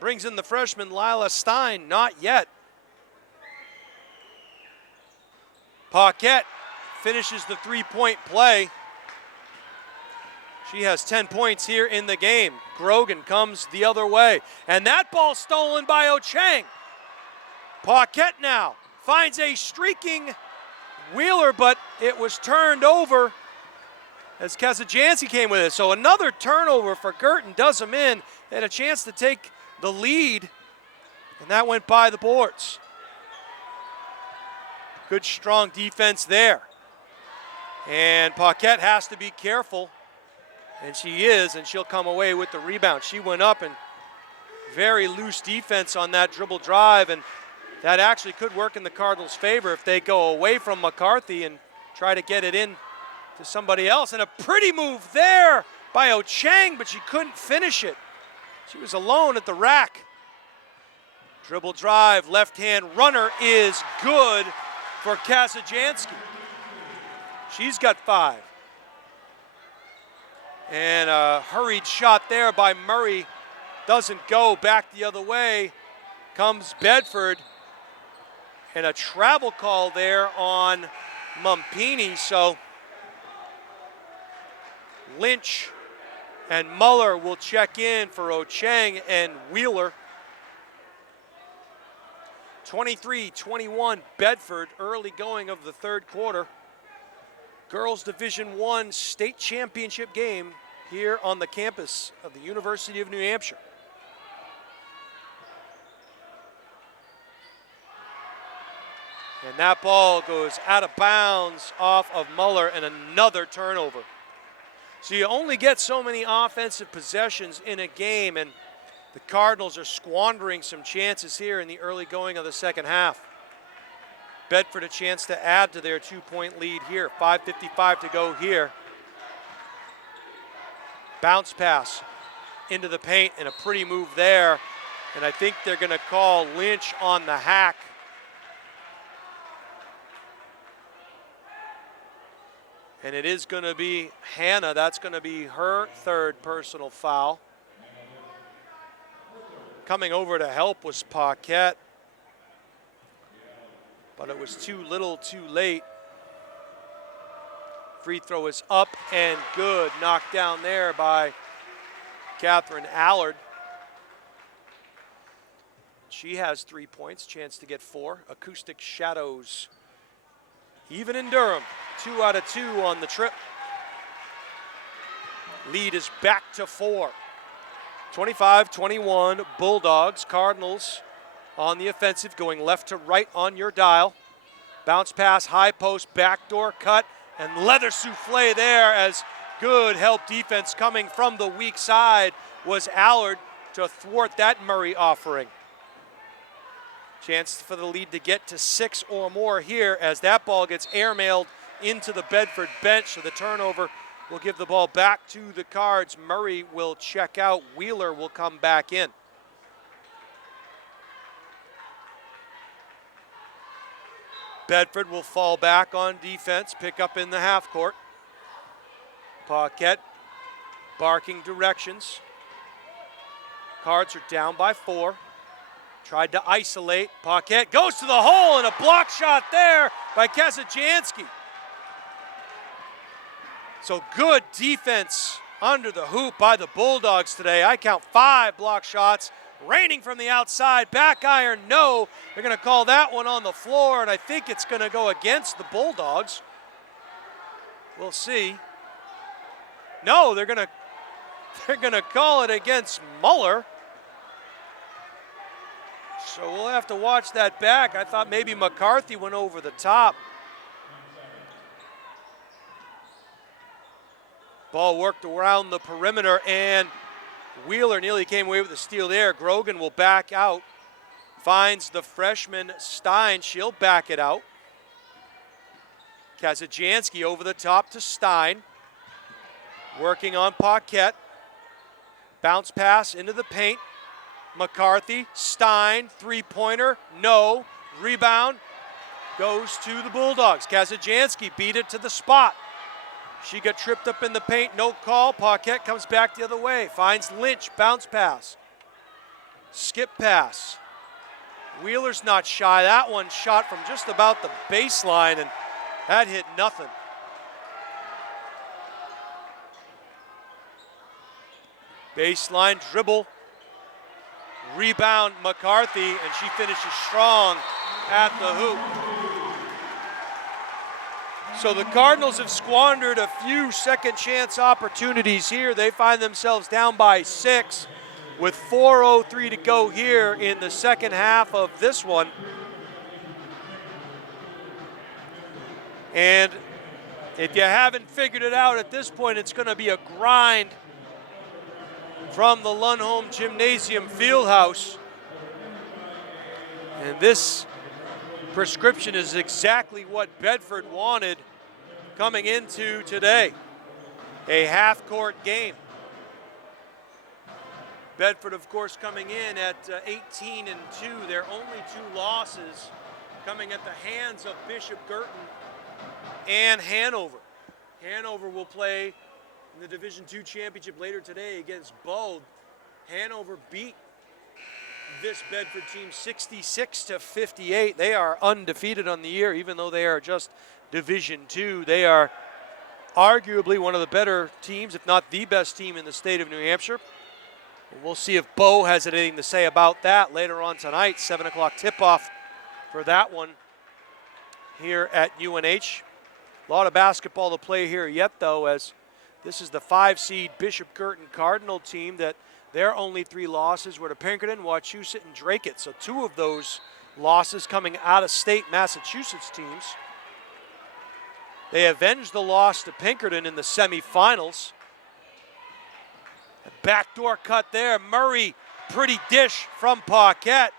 brings in the freshman Lila Stein. Not yet. Paquette finishes the three-point play. She has 10 points here in the game. Grogan comes the other way. And that ball stolen by Ocheng. Paquette now finds a streaking Wheeler, but it was turned over as Kazajanski came with it. So another turnover for Guertin does them in. They had a chance to take the lead, and that went by the boards. Good, strong defense there. And Paquette has to be careful, and she is, and she'll come away with the rebound. She went up and very loose defense on that dribble drive, and that actually could work in the Cardinals' favor if they go away from McCarthy and try to get it in to somebody else. And a pretty move there by Ocheng, but she couldn't finish it. She was alone at the rack. Dribble drive, left-hand runner is good for Kazajanski. She's got 5. And a hurried shot there by Murray doesn't go. Back the other way comes Bedford. And a travel call there on Mumpini. So Lynch and Muller will check in for Ocheng and Wheeler. 23-21 Bedford, early going of the third quarter. Girls Division I state championship game here on the campus of the University of New Hampshire. And that ball goes out of bounds off of Muller, and another turnover. So you only get so many offensive possessions in a game, and the Cardinals are squandering some chances here in the early going of the second half. Bedford a chance to add to their 2-point lead here. 5:55 to go here. Bounce pass into the paint, and a pretty move there. And I think they're going to call Lynch on the hack. And it is going to be Hannah. That's going to be her third personal foul. Coming over to help was Paquette, but it was too little too late. Free throw is up and good. Knocked down there by Catherine Allard. She has 3 points, chance to get 4. Acoustic Shadows, even in Durham. 2 out of 2 on the trip. Lead is back to 4. 25-21 Bulldogs. Cardinals on the offensive, going left to right on your dial. Bounce pass, high post, backdoor cut, and leather souffle there as good help defense coming from the weak side was Allard to thwart that Murray offering. Chance for the lead to get to 6 or more here as that ball gets airmailed into the Bedford bench. So the turnover will give the ball back to the Cards. Murray will check out. Wheeler will come back in. Bedford will fall back on defense, pick up in the half court. Paquette barking directions. Cards are down by 4. Tried to isolate. Paquette goes to the hole and a block shot there by Kazajanski. So good defense under the hoop by the Bulldogs today. I count 5 block shots. Raining from the outside, back iron, no. They're going to call that one on the floor, and I think it's going to go against the Bulldogs. We'll see. No, they're going to call it against Muller. So we'll have to watch that back. I thought maybe McCarthy went over the top. Ball worked around the perimeter, and Wheeler nearly came away with a steal there. Grogan will back out. Finds the freshman Stein. She'll back it out. Kazajanski over the top to Stein. Working on Paquette. Bounce pass into the paint. McCarthy, Stein, three-pointer, no. Rebound goes to the Bulldogs. Kazajanski beat it to the spot. She got tripped up in the paint, no call. Paquette comes back the other way, finds Lynch, bounce pass. Skip pass. Wheeler's not shy. That one shot from just about the baseline, and that hit nothing. Baseline dribble. Rebound McCarthy, and she finishes strong at the hoop. So the Cardinals have squandered a few second chance opportunities here. They find themselves down by 6 with 4:03 to go here in the second half of this one. And if you haven't figured it out at this point, it's going to be a grind from the Lundholm Gymnasium Fieldhouse. And this prescription is exactly what Bedford wanted coming into today. A half-court game. Bedford, of course, coming in at 18-2. Their only 2 losses coming at the hands of Bishop Guertin and Hanover. Hanover will play in the Division II Championship later today against Bow. Hanover beat this Bedford team 66-58. They are undefeated on the year, even though they are just Division II. They are arguably one of the better teams, if not the best team in the state of New Hampshire. We'll see if Bow has anything to say about that later on tonight. 7 o'clock tip-off for that one here at UNH. A lot of basketball to play here yet, though, as this is the 5-seed Bishop Guertin Cardinal team that their only 3 losses were to Pinkerton, Wachusett, and Dracut. So 2 of those losses coming out-of-state Massachusetts teams. They avenged the loss to Pinkerton in the semifinals. A backdoor cut there. Murray, pretty dish from Paquette.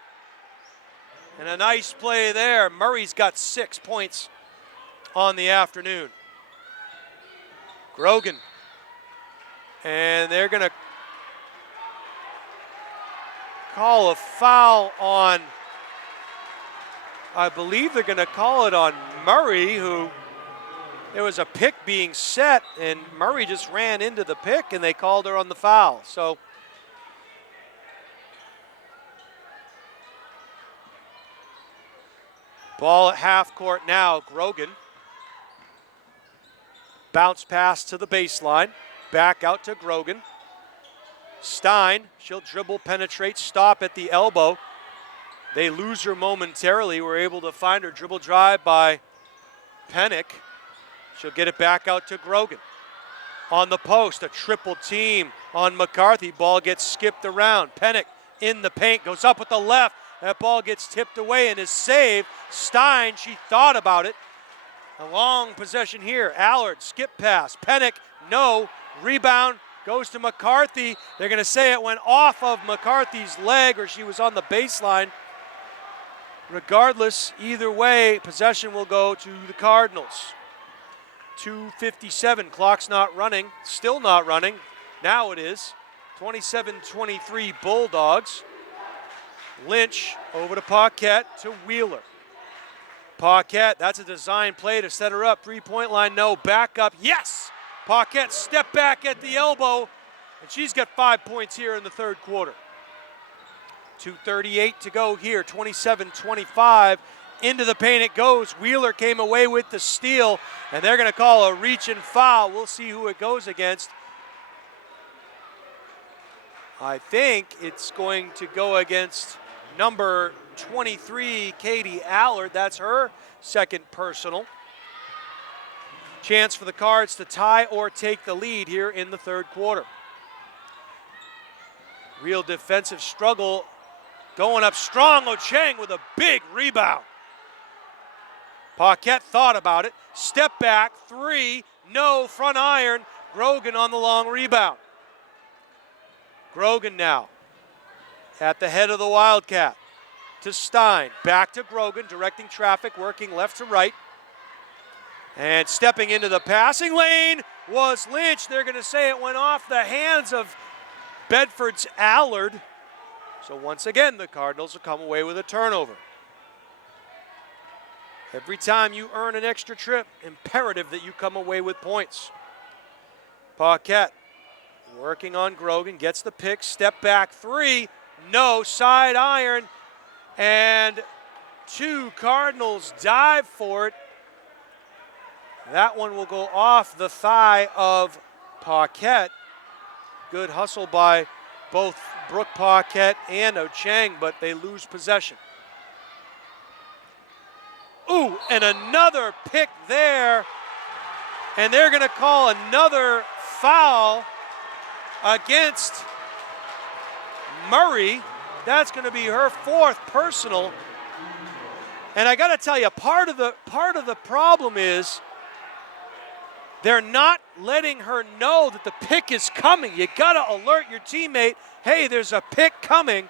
And a nice play there. Murray's got 6 points on the afternoon. Grogan. And they're going to call a foul on, I believe they're going to call it on Murray, who there was a pick being set, and Murray just ran into the pick, and they called her on the foul. So ball at half court now. Grogan. Bounce pass to the baseline. Back out to Grogan. Stein, she'll dribble, penetrate, stop at the elbow. They lose her momentarily. We're able to find her. Dribble drive by Pennick. She'll get it back out to Grogan. On the post, a triple team on McCarthy. Ball gets skipped around. Pennick in the paint, goes up with the left. That ball gets tipped away and is saved. Stein, she thought about it. A long possession here. Allard, skip pass. Pennick, no. Rebound goes to McCarthy. They're going to say it went off of McCarthy's leg, or she was on the baseline. Regardless, either way, possession will go to the Cardinals. 2:57, clock's not running, still not running. Now it is. 27-23 Bulldogs. Lynch over to Paquette to Wheeler. Paquette, that's a design play to set her up. 3-point line, no. Back up, yes! Paquette step back at the elbow, and she's got 5 points here in the third quarter. 2:38 to go here, 27-25. Into the paint it goes. Wheeler came away with the steal, and they're going to call a reach and foul. We'll see who it goes against. I think it's going to go against number 23, Katie Allard. That's her second personal. Chance for the Cards to tie or take the lead here in the third quarter. Real defensive struggle. Going up strong, Ocheng with a big rebound. Paquette thought about it. Step back, three, no, front iron. Grogan on the long rebound. Grogan now at the head of the Wildcat to Stein. Back to Grogan, directing traffic, working left to right. And stepping into the passing lane was Lynch. They're going to say it went off the hands of Bedford's Allard. So once again, the Cardinals will come away with a turnover. Every time you earn an extra trip, imperative that you come away with points. Paquette working on Grogan, gets the pick, step back three, no, side iron, and two Cardinals dive for it. That one will go off the thigh of Paquette. Good hustle by both Brooke Paquette and Ocheng, but they lose possession. Ooh, and another pick there. And they're going to call another foul against Murray. That's going to be her fourth personal. And I got to tell you, part of the problem is they're not letting her know that the pick is coming. You got to alert your teammate, hey, there's a pick coming.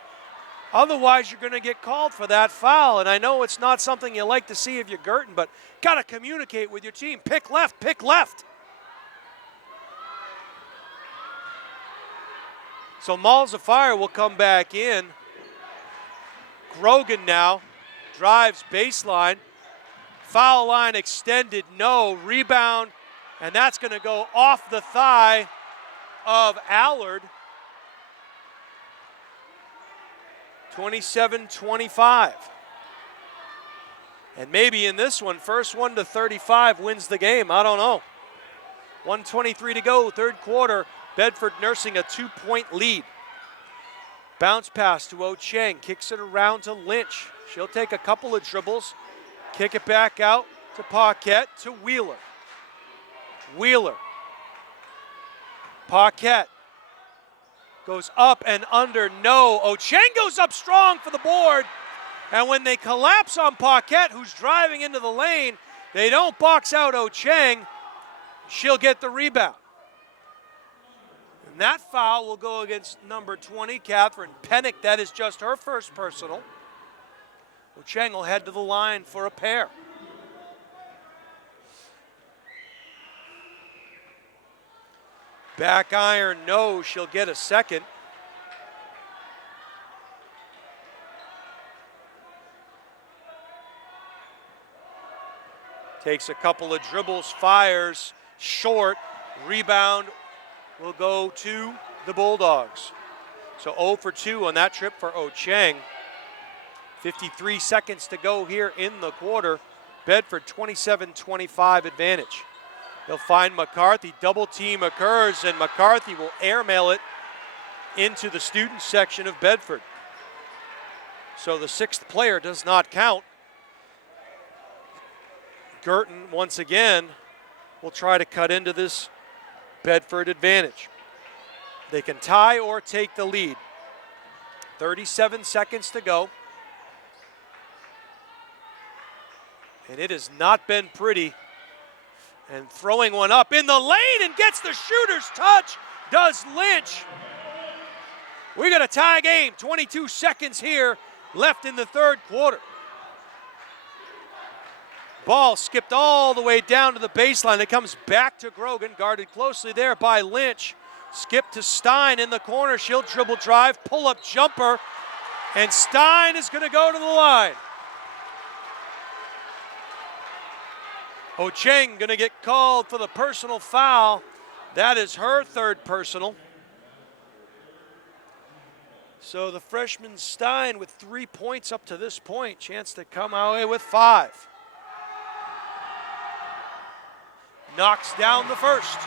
Otherwise, you're going to get called for that foul. And I know it's not something you like to see if you're Guertin, but got to communicate with your team. Pick left, pick left. So Malls of Fire will come back in. Grogan now drives baseline. Foul line extended, no. Rebound, and that's going to go off the thigh of Allard. 27-25. And maybe in this one, first one to 35 wins the game. I don't know. 1:23 to go, third quarter. Bedford nursing a 2-point lead. Bounce pass to Ocheng, kicks it around to Lynch. She'll take a couple of dribbles, kick it back out to Paquette, to Wheeler. Wheeler. Paquette goes up and under, no. Ocheng goes up strong for the board. And when they collapse on Paquette, who's driving into the lane, they don't box out Ocheng. She'll get the rebound. And that foul will go against number 20, Catherine Pennick. That is just her first personal. Ocheng will head to the line for a pair. Back iron, no, she'll get a second. Takes a couple of dribbles, fires, short, rebound will go to the Bulldogs. So 0 for 2 on that trip for Ocheng. 53 seconds to go here in the quarter. Bedford 27-25 advantage. They'll find McCarthy, double team occurs, and McCarthy will airmail it into the student section of Bedford. So the sixth player does not count. Guertin, once again, will try to cut into this Bedford advantage. They can tie or take the lead. 37 seconds to go. And it has not been pretty. And throwing one up in the lane and gets the shooter's touch, does Lynch. We got a tie game, 22 seconds here left in the third quarter. Ball skipped all the way down to the baseline. It comes back to Grogan, guarded closely there by Lynch. Skip to Stein in the corner. She'll dribble drive, pull-up jumper, and Stein is going to go to the line. Ocheng going to get called for the personal foul. That is her third personal. So the freshman Stein with 3 points up to this point. Chance to come away with 5. Knocks down the first.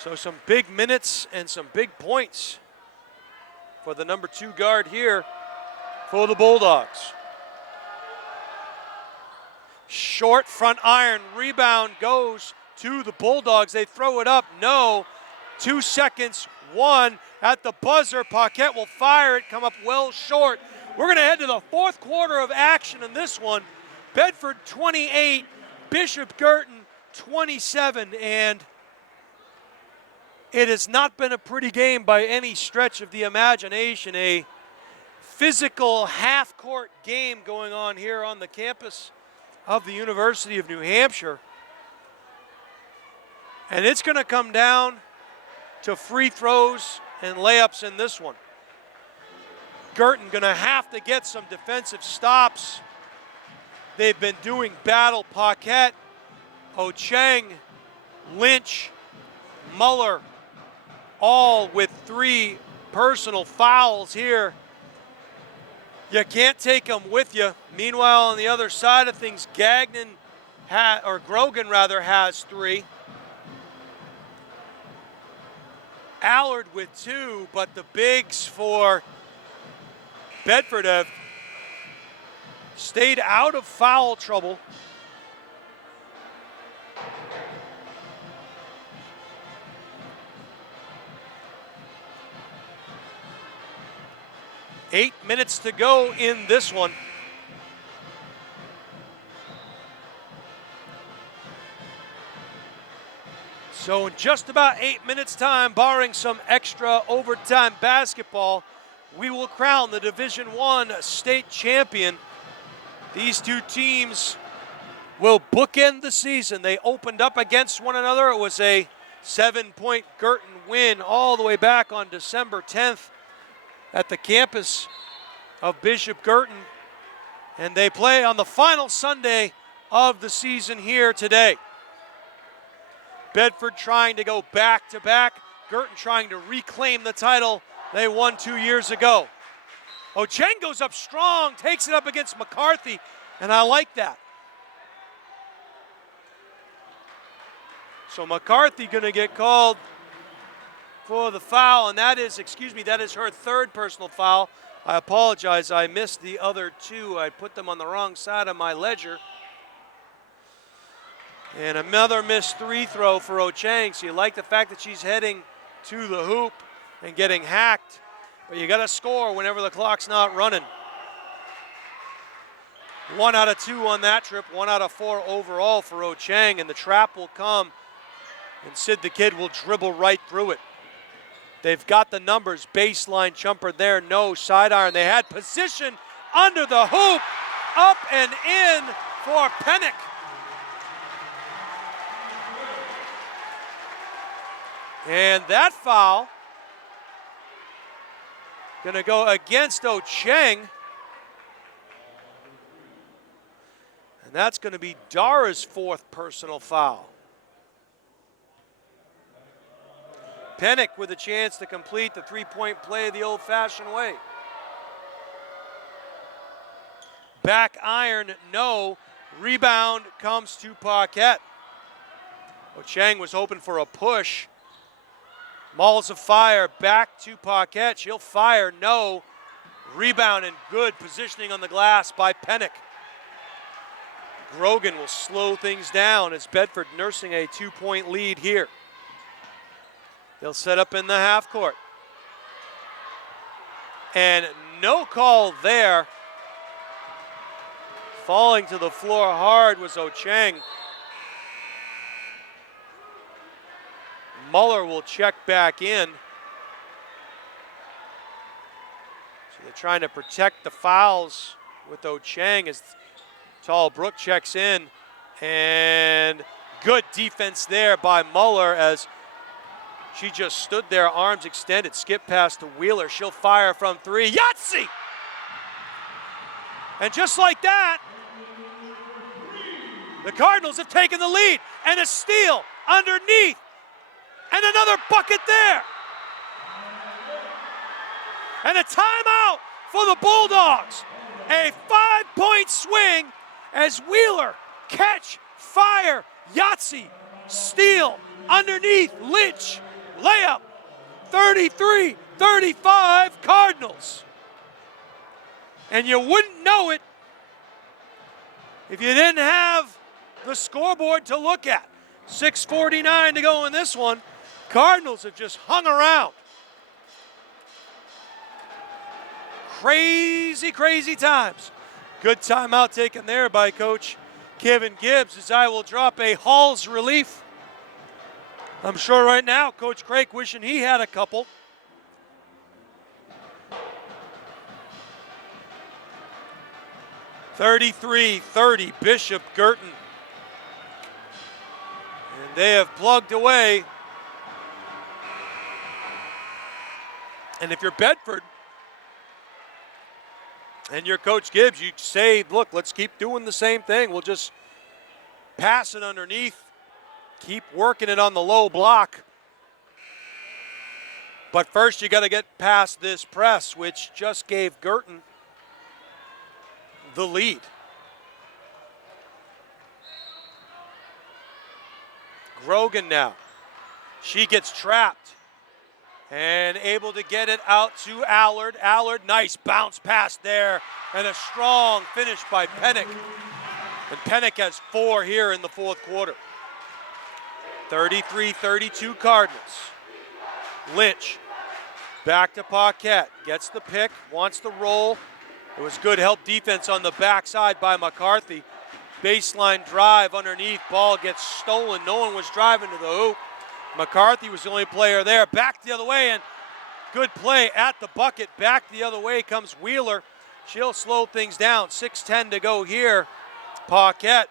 So some big minutes and some big points for the number 2 guard here for the Bulldogs. Short front iron, rebound goes to the Bulldogs. They throw it up, no. 2 seconds, 1 at the buzzer. Paquette will fire it, come up well short. We're going to head to the fourth quarter of action in this one. Bedford 28, Bishop Guertin 27, and it has not been a pretty game by any stretch of the imagination. A physical half-court game going on here on the campus of the University of New Hampshire. And it's going to come down to free throws and layups in this one. Guertin going to have to get some defensive stops. They've been doing battle. Paquette, Ocheng, Lynch, Muller, all with 3 personal fouls here. You can't take them with you. Meanwhile, on the other side of things, Grogan has 3. Allard with 2, but the bigs for Bedford have stayed out of foul trouble. Eight minutes to go in this one. So in just about 8 minutes time, barring some extra overtime basketball, we will crown the Division I state champion. These two teams will bookend the season. They opened up against one another. It was a 7-point Guertin win all the way back on December 10th at the campus of Bishop Guertin. And they play on the final Sunday of the season here today. Bedford trying to go back-to-back. Guertin trying to reclaim the title they won 2 years ago. Ocheng goes up strong, takes it up against McCarthy, and I like that. So McCarthy gonna get called for the foul, and that is her third personal foul. I apologize, I missed the other 2. I put them on the wrong side of my ledger. And another missed 3 throw for Ocheng. So you like the fact that she's heading to the hoop and getting hacked. But you got to score whenever the clock's not running. 1 out of 2 on that trip, 1 out of 4 overall for Ocheng. And the trap will come. And Sid the Kid will dribble right through it. They've got the numbers. Baseline jumper there, no sidearm. They had position under the hoop. Up and in for Pennick. And that foul gonna go against Ocheng. And that's gonna be Dara's 4th personal foul. Pennick with a chance to complete the 3-point play the old-fashioned way. Back iron, no. Rebound comes to Paquette. Ocheng was hoping for a push. Malls of fire back to Paquette. She'll fire, no. Rebound and good positioning on the glass by Pennick. Grogan will slow things down as Bedford nursing a 2-point lead here. They'll set up in the half court. And no call there. Falling to the floor hard was Ocheng. Muller will check back in. So they're trying to protect the fouls with Ochang as Tall Brook checks in. And good defense there by Muller as she just stood there, arms extended, skip pass to Wheeler. She'll fire from three. Yahtzee! And just like that, the Cardinals have taken the lead. And a steal underneath. And another bucket there. And a timeout for the Bulldogs. A 5-point swing as Wheeler, catch, fire, Yahtzee, steal, underneath, Lynch, layup, 33-35 Cardinals. And you wouldn't know it if you didn't have the scoreboard to look at. 6:49 to go in this one. Cardinals have just hung around. Crazy, crazy times. Good timeout taken there by Coach Kevin Gibbs as I will drop a Hall's relief. I'm sure right now Coach Craig wishing he had a couple. (33-30) Bishop Guertin. And they have plugged away. And if you're Bedford, and your Coach Gibbs, you say, look, let's keep doing the same thing. We'll just pass it underneath, keep working it on the low block. But first you got to get past this press, which just gave Guertin the lead. Grogan now. She gets trapped. And able to get it out to Allard. Allard, nice bounce pass there. And a strong finish by Pennick. And Pennick has 4 here in the fourth quarter. 33-32 Cardinals. Lynch, back to Paquette. Gets the pick, wants the roll. It was good help defense on the backside by McCarthy. Baseline drive underneath, ball gets stolen. No one was driving to the hoop. McCarthy was the only player there. Back the other way, and good play at the bucket. Back the other way comes Wheeler. She'll slow things down. 6:10 to go here. Paquette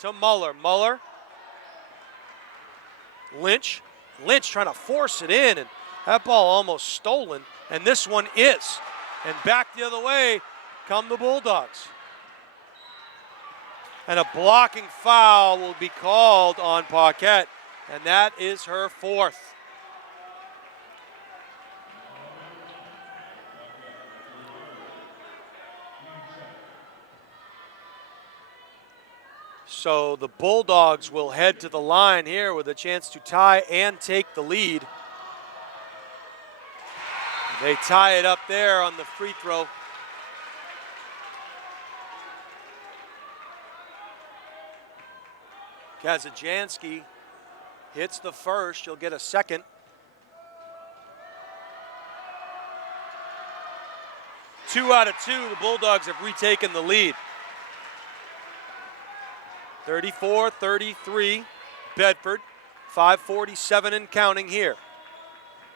to Muller. Muller. Lynch. Lynch trying to force it in, and that ball almost stolen. And this one is. And back the other way come the Bulldogs. And a blocking foul will be called on Paquette. And that is her 4th. So the Bulldogs will head to the line here with a chance to tie and take the lead. They tie it up there on the free throw. Kazajanski hits the first, you'll get a second. Two out of two, the Bulldogs have retaken the lead. 34-33, Bedford. 5:47 and counting here.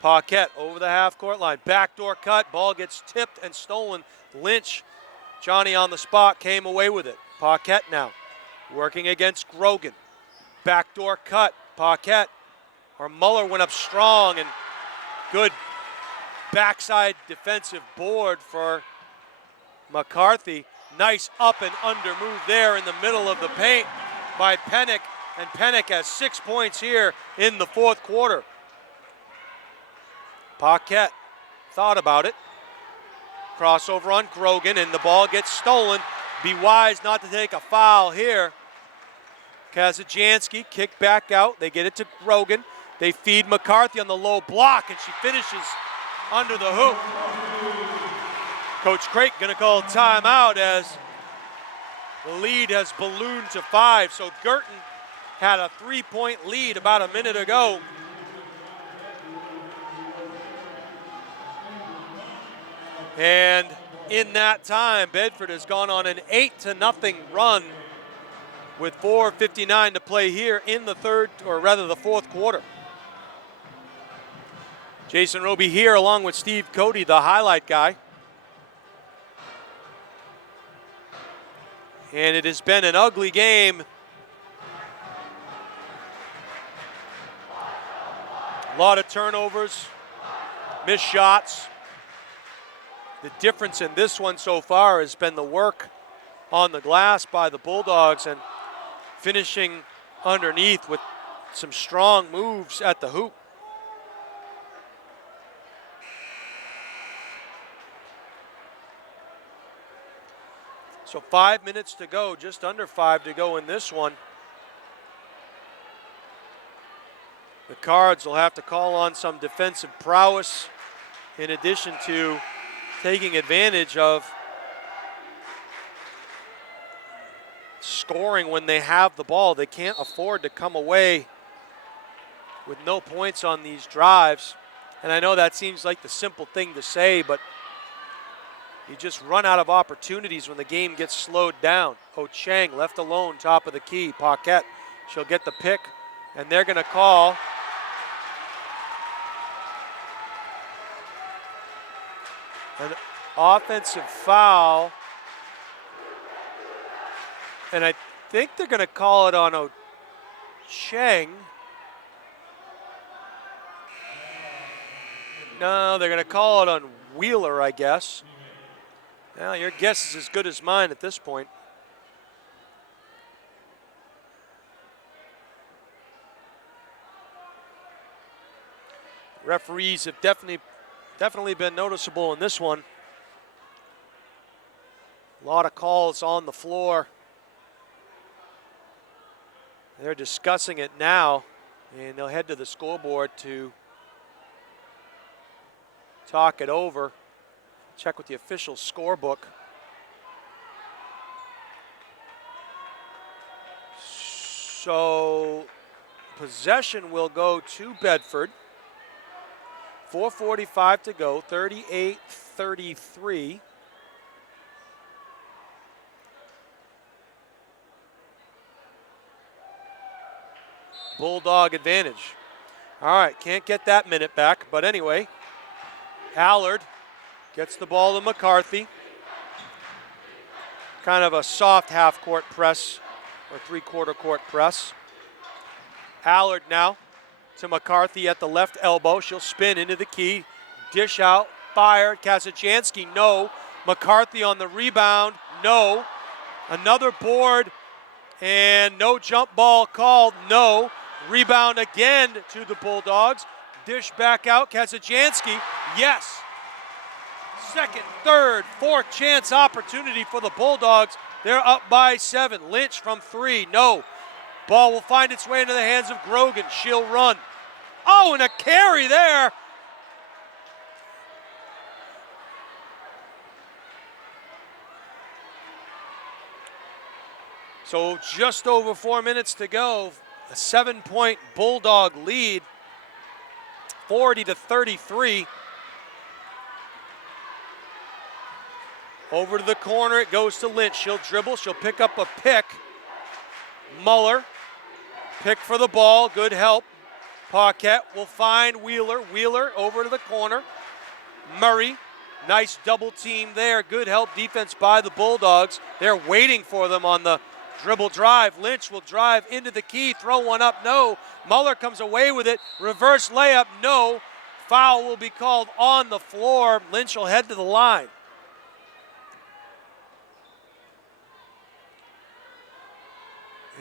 Paquette over the half-court line. Backdoor cut, ball gets tipped and stolen. Lynch, Johnny on the spot, came away with it. Paquette now, working against Grogan. Backdoor cut. Paquette, or Muller went up strong, and good backside defensive board for McCarthy. Nice up and under move there in the middle of the paint by Pennick, and Pennick has 6 points here in the fourth quarter. Paquette thought about it. Crossover on Grogan, and the ball gets stolen. Be wise not to take a foul here. Kazajanski kick back out. They get it to Grogan. They feed McCarthy on the low block, and she finishes under the hoop. Coach Craig going to call a timeout as the lead has ballooned to 5. So Guertin had a 3-point lead about a minute ago. And in that time, Bedford has gone on an 8-0 run with 4:59 to play here in the the fourth quarter. Jason Roby here along with Steve Cody, the highlight guy. And it has been an ugly game. A lot of turnovers, missed shots. The difference in this one so far has been the work on the glass by the Bulldogs and finishing underneath with some strong moves at the hoop. So 5 minutes to go, just under 5 to go in this one. The Cards will have to call on some defensive prowess in addition to taking advantage of scoring when they have the ball. They can't afford to come away with no points on these drives. And I know that seems like the simple thing to say, but you just run out of opportunities when the game gets slowed down. Chang left alone, top of the key. Paquette, she'll get the pick, and they're going to call an offensive foul. And I think they're going to call it on Chang. No, they're going to call it on Wheeler, I guess. Well, your guess is as good as mine at this point. Referees have definitely been noticeable in this one. A lot of calls on the floor. They're discussing it now, and they'll head to the scoreboard to talk it over. Check with the official scorebook. So possession will go to Bedford. 4:45 to go, 38-33. Bulldog advantage. All right, can't get that minute back, but anyway, Allard gets the ball to McCarthy. Kind of a soft half-court press or three-quarter court press. Allard now to McCarthy at the left elbow. She'll spin into the key. Dish out, fire. Kazachansky, no. McCarthy on the rebound, no. Another board and no jump ball called, no. Rebound again to the Bulldogs. Dish back out, Kazachansky, yes. Second, third, fourth chance opportunity for the Bulldogs. They're up by 7. Lynch from 3, no. Ball will find its way into the hands of Grogan. She'll run. Oh, and a carry there. So just over 4 minutes to go. A 7-point Bulldog lead, 40-33. Over to the corner, it goes to Lynch. She'll dribble, she'll pick up a pick. Muller, pick for the ball, good help. Paquette will find Wheeler. Wheeler over to the corner. Murray, nice double team there. Good help defense by the Bulldogs. They're waiting for them on the dribble drive. Lynch will drive into the key, throw one up, no. Muller comes away with it, reverse layup, no. Foul will be called on the floor. Lynch will head to the line.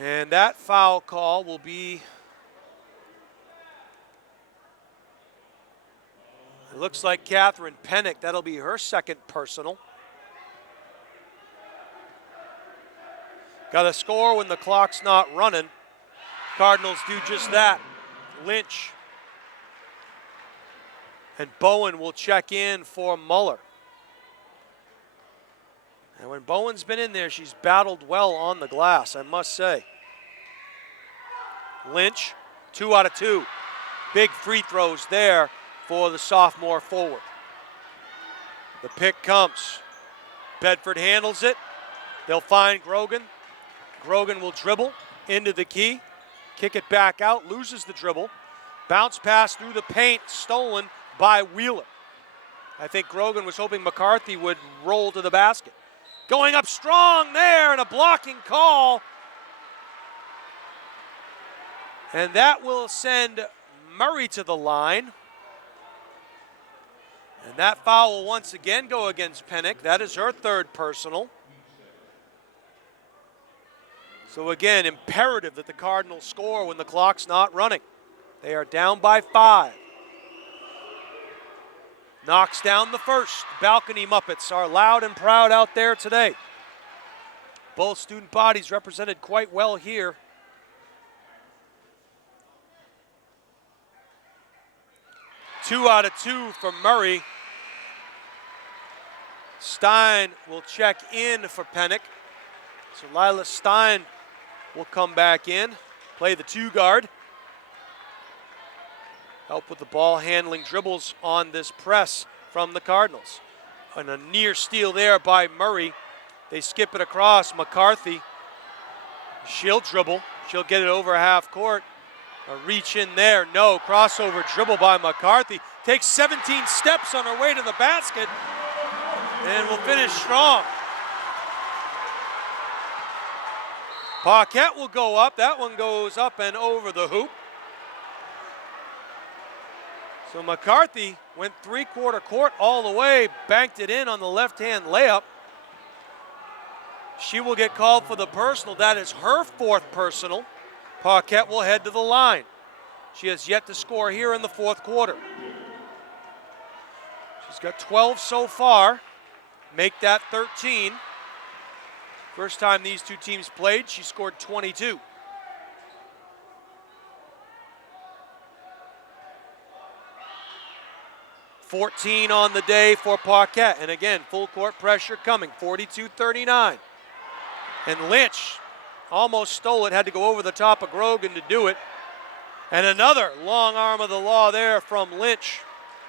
And that foul call will be, it looks like Catherine Pennick. That'll be her second personal. Got to score when the clock's not running. Cardinals do just that. Lynch. And Bowen will check in for Muller. And when Bowen's been in there, she's battled well on the glass, I must say. Lynch, 2 out of 2. Big free throws there for the sophomore forward. The pick comes. Bedford handles it. They'll find Grogan. Grogan will dribble into the key. Kick it back out, loses the dribble. Bounce pass through the paint, stolen by Wheeler. I think Grogan was hoping McCarthy would roll to the basket. Going up strong there, and a blocking call. And that will send Murray to the line. And that foul will once again go against Pennick. That is her third personal. So again, imperative that the Cardinals score when the clock's not running. They are down by 5. Knocks down the first. Balcony Muppets are loud and proud out there today. Both student bodies represented quite well here. Two out of 2 for Murray. Stein will check in for Pennick. So Lila Stein will come back in, play the 2 guard. Help with the ball handling dribbles on this press from the Cardinals. And a near steal there by Murray. They skip it across. McCarthy, she'll dribble. She'll get it over half court. A reach in there, no. Crossover dribble by McCarthy. Takes 17 steps on her way to the basket and will finish strong. Paquette will go up. That one goes up and over the hoop. So McCarthy went 3/4 court all the way, banked it in on the left-hand layup. She will get called for the personal. That is her 4th personal. Paquette will head to the line. She has yet to score here in the 4th quarter. She's got 12 so far. Make that 13. First time these two teams played, she scored 22. $14 on the day for Paquette. And again, full court pressure coming, 42-39. And Lynch almost stole it, had to go over the top of Grogan to do it. And another long arm of the law there from Lynch.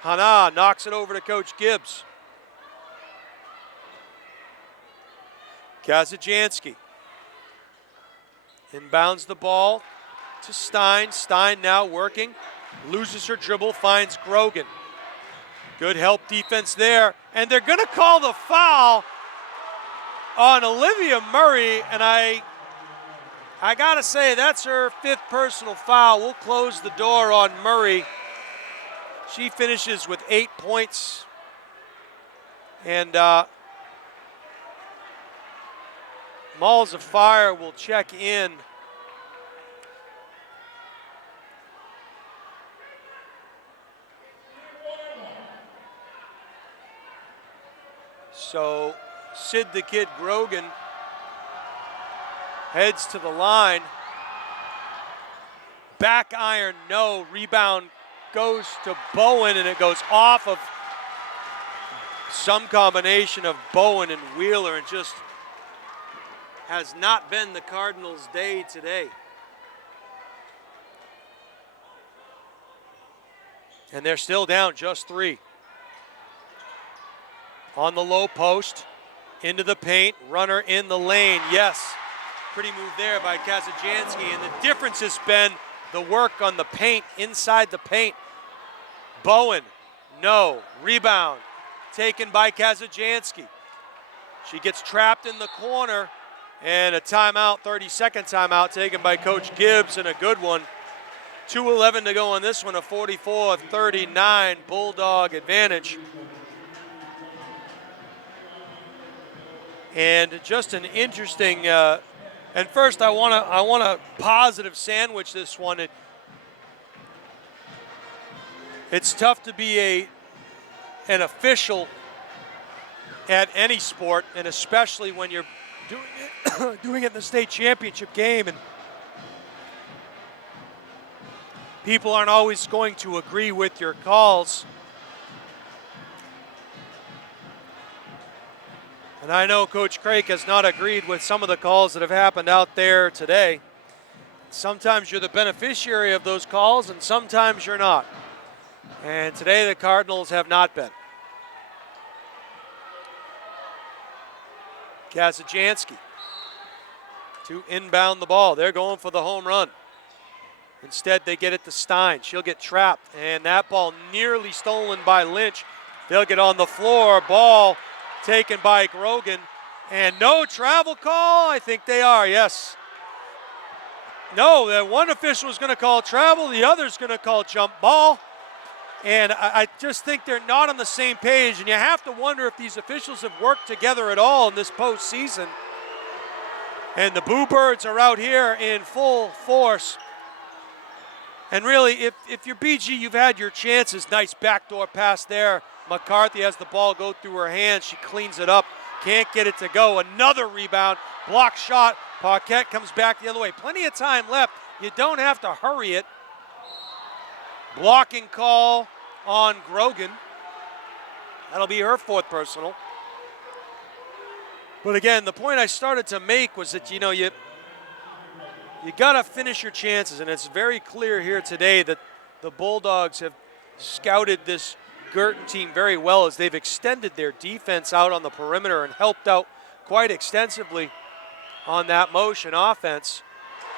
Hana knocks it over to Coach Gibbs. Kazajanski inbounds the ball to Stein. Stein now working, loses her dribble, finds Grogan. Good help defense there, and they're going to call the foul on Olivia Murray, and I got to say that's her 5th personal foul. We'll close the door on Murray. She finishes with 8 points, and Malls of Fire will check in. So Sid the Kid Grogan heads to the line. Back iron, no. Rebound goes to Bowen, and it goes off of some combination of Bowen and Wheeler, and just has not been the Cardinals' day today. And they're still down just 3. On the low post, into the paint, runner in the lane, yes. Pretty move there by Kazajanski, and the difference has been the work on the paint, inside the paint. Bowen, no. Rebound, taken by Kazajanski. She gets trapped in the corner, and a timeout, 30-second timeout taken by Coach Gibbs, and a good one. 2:11 to go on this one, a 44-39 Bulldog advantage. And just an interesting, and first I want to positive sandwich this one. It's tough to be an official at any sport, and especially when you're doing it in the state championship game, and people aren't always going to agree with your calls. And I know Coach Craik has not agreed with some of the calls that have happened out there today. Sometimes you're the beneficiary of those calls, and sometimes you're not. And today the Cardinals have not been. Kazajanski to inbound the ball. They're going for the home run. Instead, they get it to Stein. She'll get trapped, and that ball nearly stolen by Lynch. They'll get on the floor. Ball taken by Grogan, And no travel call. I think they are, yes. No, that one official is going to call travel. The other is going to call jump ball. And I just think they're not on the same page. And you have to wonder if these officials have worked together at all in this postseason. And the Boo Birds are out here in full force. And really, if you're BG, you've had your chances. Nice backdoor pass there. McCarthy has the ball go through her hands. She cleans it up. Can't get it to go. Another rebound. Block shot. Paquette comes back the other way. Plenty of time left. You don't have to hurry it. Blocking call on Grogan. That'll be her fourth personal. But again, the point I started to make was that, you got to finish your chances. And it's very clear here today that the Bulldogs have scouted this Guertin team very well as they've extended their defense out on the perimeter and helped out quite extensively on that motion offense.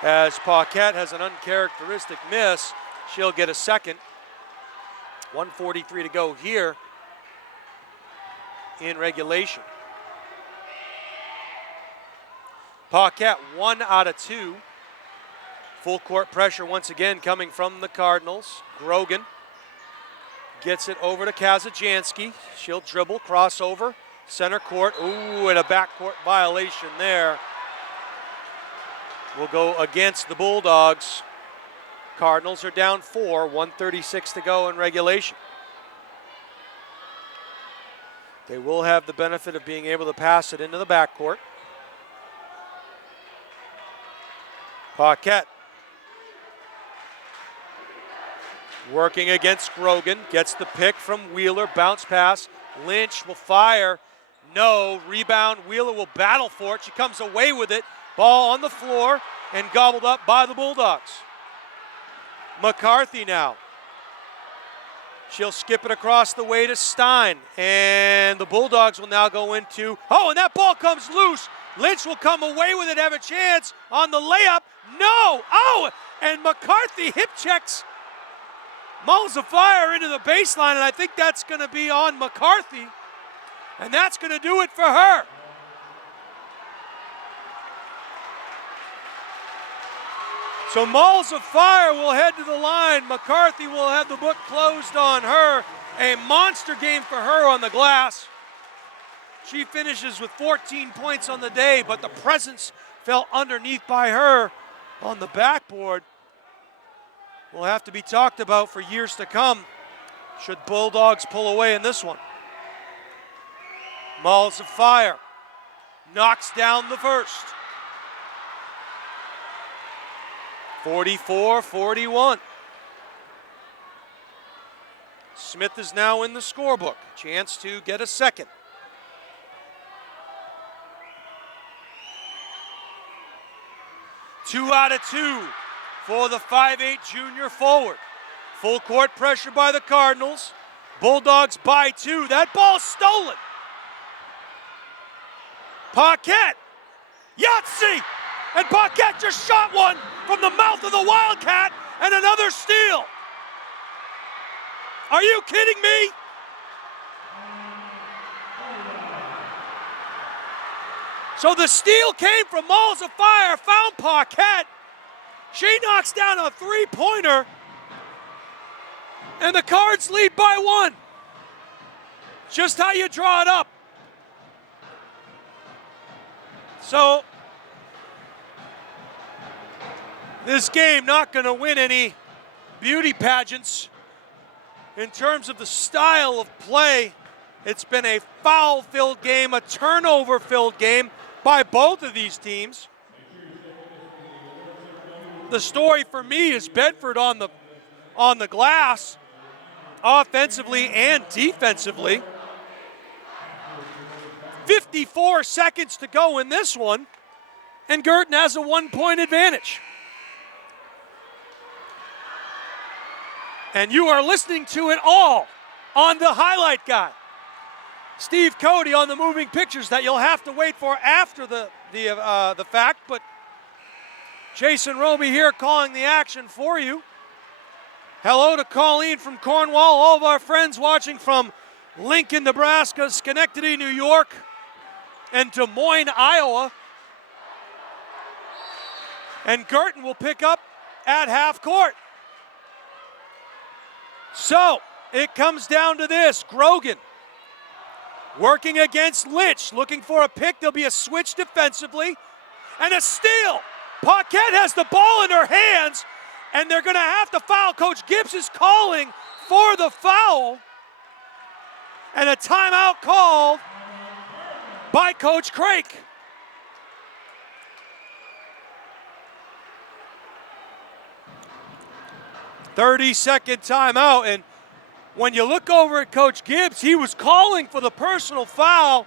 As Paquette has an uncharacteristic miss, she'll get a second. 1:43 to go here in regulation. Paquette 1 out of 2. Full court pressure once again coming from the Cardinals. Grogan gets it over to Kazajanski. She'll dribble, crossover, center court. Ooh, and a backcourt violation there. Will go against the Bulldogs. Cardinals are down 4, 1:36 to go in regulation. They will have the benefit of being able to pass it into the backcourt. Paquette working against Grogan, gets the pick from Wheeler, bounce pass. Lynch will fire, no, rebound. Wheeler will battle for it. She comes away with it. Ball on the floor and gobbled up by the Bulldogs. McCarthy now. She'll skip it across the way to Stein. And the Bulldogs will now go into, and that ball comes loose. Lynch will come away with it, have a chance on the layup. No, and McCarthy hip checks Mullins of Fire into the baseline, and I think that's going to be on McCarthy. And that's going to do it for her. So Mullins of Fire will head to the line. McCarthy will have the book closed on her. A monster game for her on the glass. She finishes with 14 points on the day, but the presence fell underneath by her on the backboard. Will have to be talked about for years to come should Bulldogs pull away in this one. Mullins of Fire knocks down the first. 44-41. Smith is now in the scorebook. Chance to get a second. Two out of 2 for the 5'8" junior forward. Full court pressure by the Cardinals. Bulldogs by 2. That ball's stolen. Paquette. Yahtzee! And Paquette just shot one from the mouth of the Wildcat and another steal. Are you kidding me? So the steal came from Mullins of Fire, found Paquette. She knocks down a three-pointer, and the Cards lead by 1. Just how you draw it up. So this game not going to win any beauty pageants in terms of the style of play. It's been a foul-filled game, a turnover-filled game by both of these teams. The story for me is Bedford on the glass, offensively and defensively. 54 seconds to go in this one, and Guertin has a 1-point advantage. And you are listening to it all on the highlight guy. Steve Cody on the moving pictures that you'll have to wait for after the fact, but Jason Roby here calling the action for you. Hello to Colleen from Cornwall, all of our friends watching from Lincoln, Nebraska, Schenectady, New York, and Des Moines, Iowa. And Guertin will pick up at half court. So it comes down to this. Grogan working against Lynch, looking for a pick. There'll be a switch defensively and a steal. Paquette has the ball in her hands, and they're going to have to foul. Coach Gibbs is calling for the foul, and a timeout called by Coach Craig. "30-second timeout," and when you look over at Coach Gibbs, he was calling for the personal foul.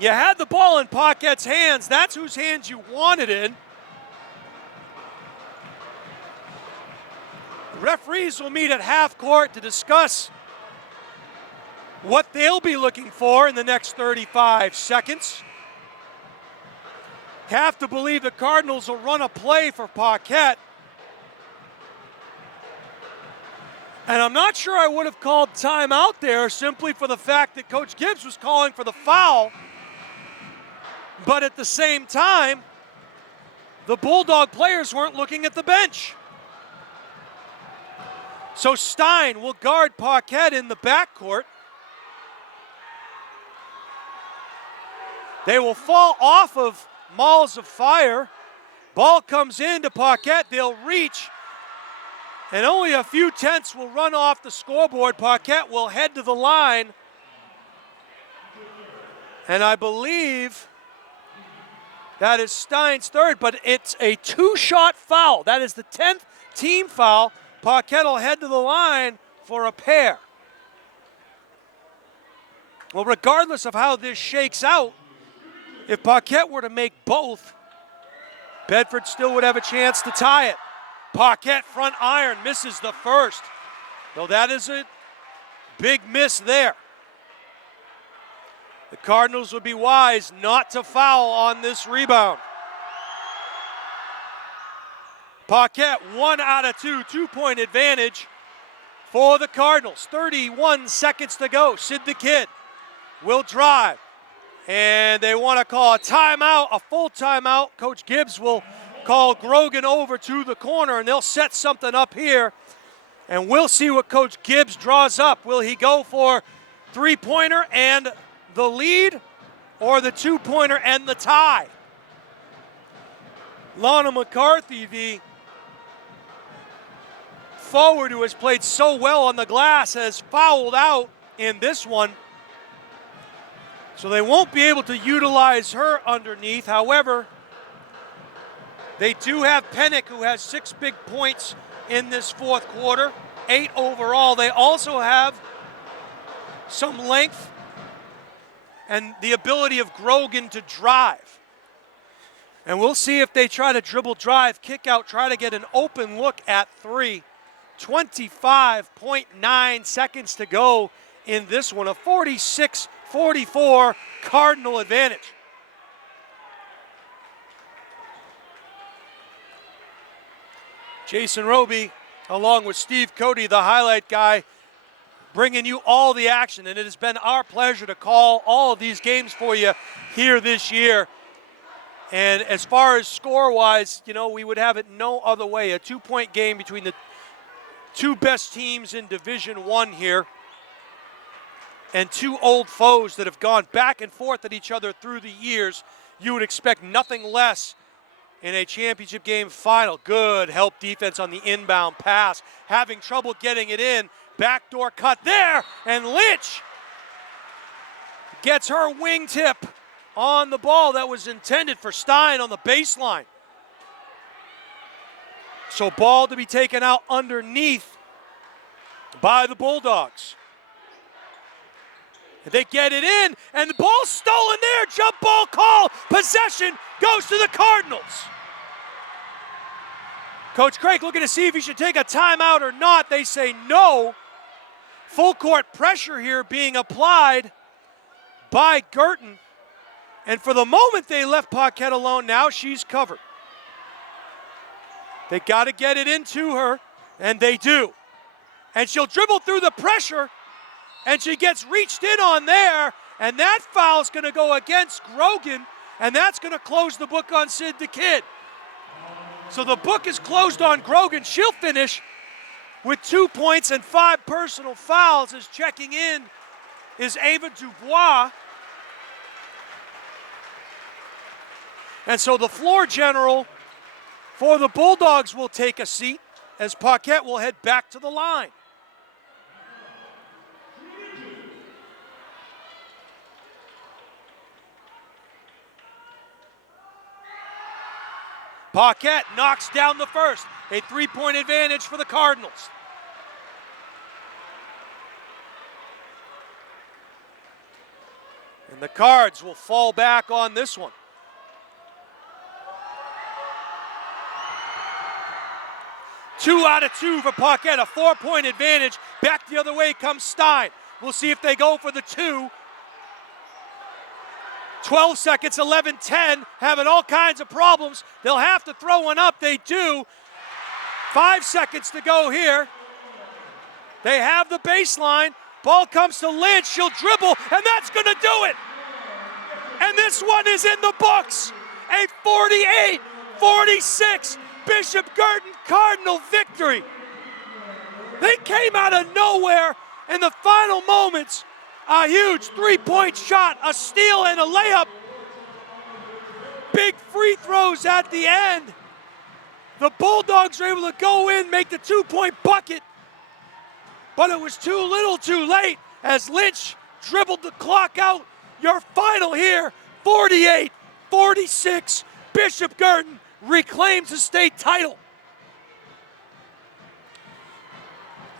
You had the ball in Paquette's hands. That's whose hands you want it in. Referees will meet at half court to discuss what they'll be looking for in the next 35 seconds. Have to believe the Cardinals will run a play for Paquette. And I'm not sure I would have called timeout there simply for the fact that Coach Gibbs was calling for the foul. But at the same time, the Bulldog players weren't looking at the bench. So Stein will guard Paquette in the backcourt. They will fall off of Malls of Fire. Ball comes into Paquette. They'll reach. And only a few tenths will run off the scoreboard. Paquette will head to the line. And I believe that is Stein's third, but it's a two-shot foul. That is the 10th team foul. Paquette will head to the line for a pair. Well, regardless of how this shakes out, if Paquette were to make both, Bedford still would have a chance to tie it. Paquette front iron, misses the first. So that is a big miss there. The Cardinals would be wise not to foul on this rebound. Paquette 1 out of 2, 2-point advantage for the Cardinals. 31 seconds to go. Sid the Kid will drive. And they want to call a timeout, a full timeout. Coach Gibbs will call Grogan over to the corner, and they'll set something up here. And we'll see what Coach Gibbs draws up. Will he go for three-pointer and the lead, or the two-pointer and the tie? Lana McCarthy, the forward who has played so well on the glass, has fouled out in this one. So they won't be able to utilize her underneath. However, they do have Pennick, who has 6 big points in this fourth quarter, 8 overall. They also have some length and the ability of Grogan to drive. And we'll see if they try to dribble, drive, kick out, try to get an open look at three. 25.9 seconds to go in this one. A 46-44 Cardinal advantage. Jason Roby, along with Steve Cody, the highlight guy, bringing you all the action. And it has been our pleasure to call all of these games for you here this year. And as far as score-wise, you know, we would have it no other way. A 2-point game between the two best teams in Division I here, and two old foes that have gone back and forth at each other through the years. You would expect nothing less in a championship game final. Good help defense on the inbound pass. Having trouble getting it in. Backdoor cut there, and Lynch gets her wingtip on the ball that was intended for Stein on the baseline. So ball to be taken out underneath by the Bulldogs. They get it in, and the ball's stolen there. Jump ball call. Possession goes to the Cardinals. Coach Craig looking to see if he should take a timeout or not. They say no. Full court pressure here being applied by Guertin. And for the moment, they left Paquette alone. Now she's covered. They got to get it into her, and they do. And she'll dribble through the pressure, and she gets reached in on there, And that foul's going to go against Grogan, and that's going to close the book on Sid the Kid. So the book is closed on Grogan. She'll finish with 2 points and 5 personal fouls. As checking in is Ava Dubois. And so the floor general for the Bulldogs will take a seat as Paquette will head back to the line. Paquette knocks down the first. A 3-point advantage for the Cardinals. And the Cards will fall back on this one. Two out of two for Paquette, a 4-point advantage. Back the other way comes Stein. We'll see if they go for the two. 12 seconds, 11-10, having all kinds of problems. They'll have to throw one up. They do. 5 seconds to go here. They have the baseline. Ball comes to Lynch. She'll dribble, and that's going to do it. And this one is in the books. A 48-46 Bishop Guertin Cardinal victory. They came out of nowhere in the final moments. A huge 3-point shot, a steal, and a layup. Big free throws at the end. The Bulldogs were able to go in, make the 2-point bucket, but it was too little too late as Lynch dribbled the clock out. Your final here, 48-46. Bishop Guertin reclaims the state title.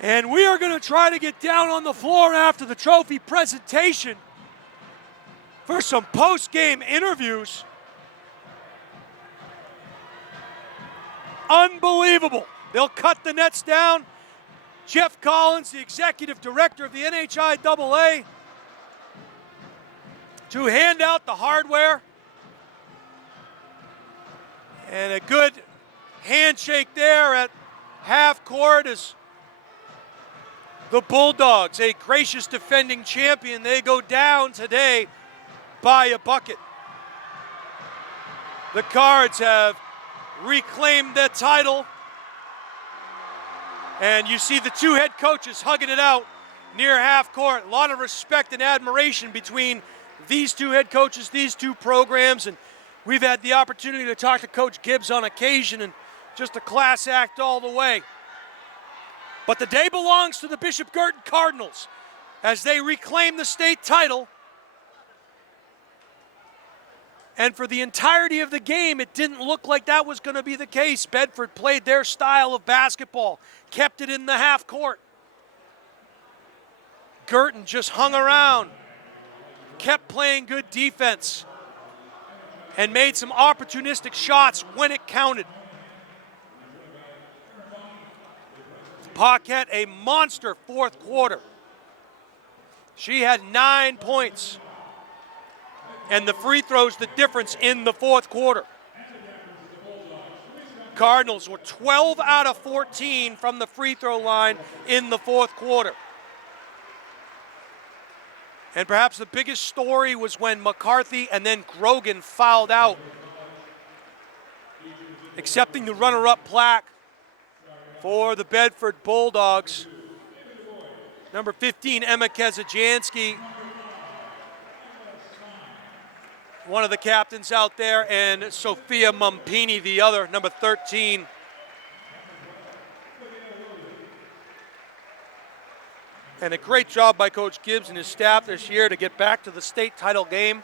And we are going to try to get down on the floor after the trophy presentation for some post-game interviews. Unbelievable. They'll cut the nets down. Jeff Collins, the executive director of the NHIAA, to hand out the hardware. And a good handshake there at half court as the Bulldogs, a gracious defending champion, they go down today by a bucket. The Cards have reclaimed the title. And you see the two head coaches hugging it out near half court. A lot of respect and admiration between these two head coaches, these two programs. And we've had the opportunity to talk to Coach Gibbs on occasion, and just a class act all the way. But the day belongs to the Bishop Guertin Cardinals as they reclaim the state title. And for the entirety of the game, it didn't look like that was going to be the case. Bedford played their style of basketball, kept it in the half court. Guertin just hung around, kept playing good defense, and made some opportunistic shots when it counted. Paquette, a monster fourth quarter. She had 9 points. And the free throws, the difference in the fourth quarter. Cardinals were 12 out of 14 from the free throw line in the fourth quarter. And perhaps the biggest story was when McCarthy and then Grogan fouled out, accepting the runner-up plaque for the Bedford Bulldogs. Number 15, Emma Kezajanski, one of the captains out there, and Sophia Mumpini, the other, number 13. And a great job by Coach Gibbs and his staff this year to get back to the state title game.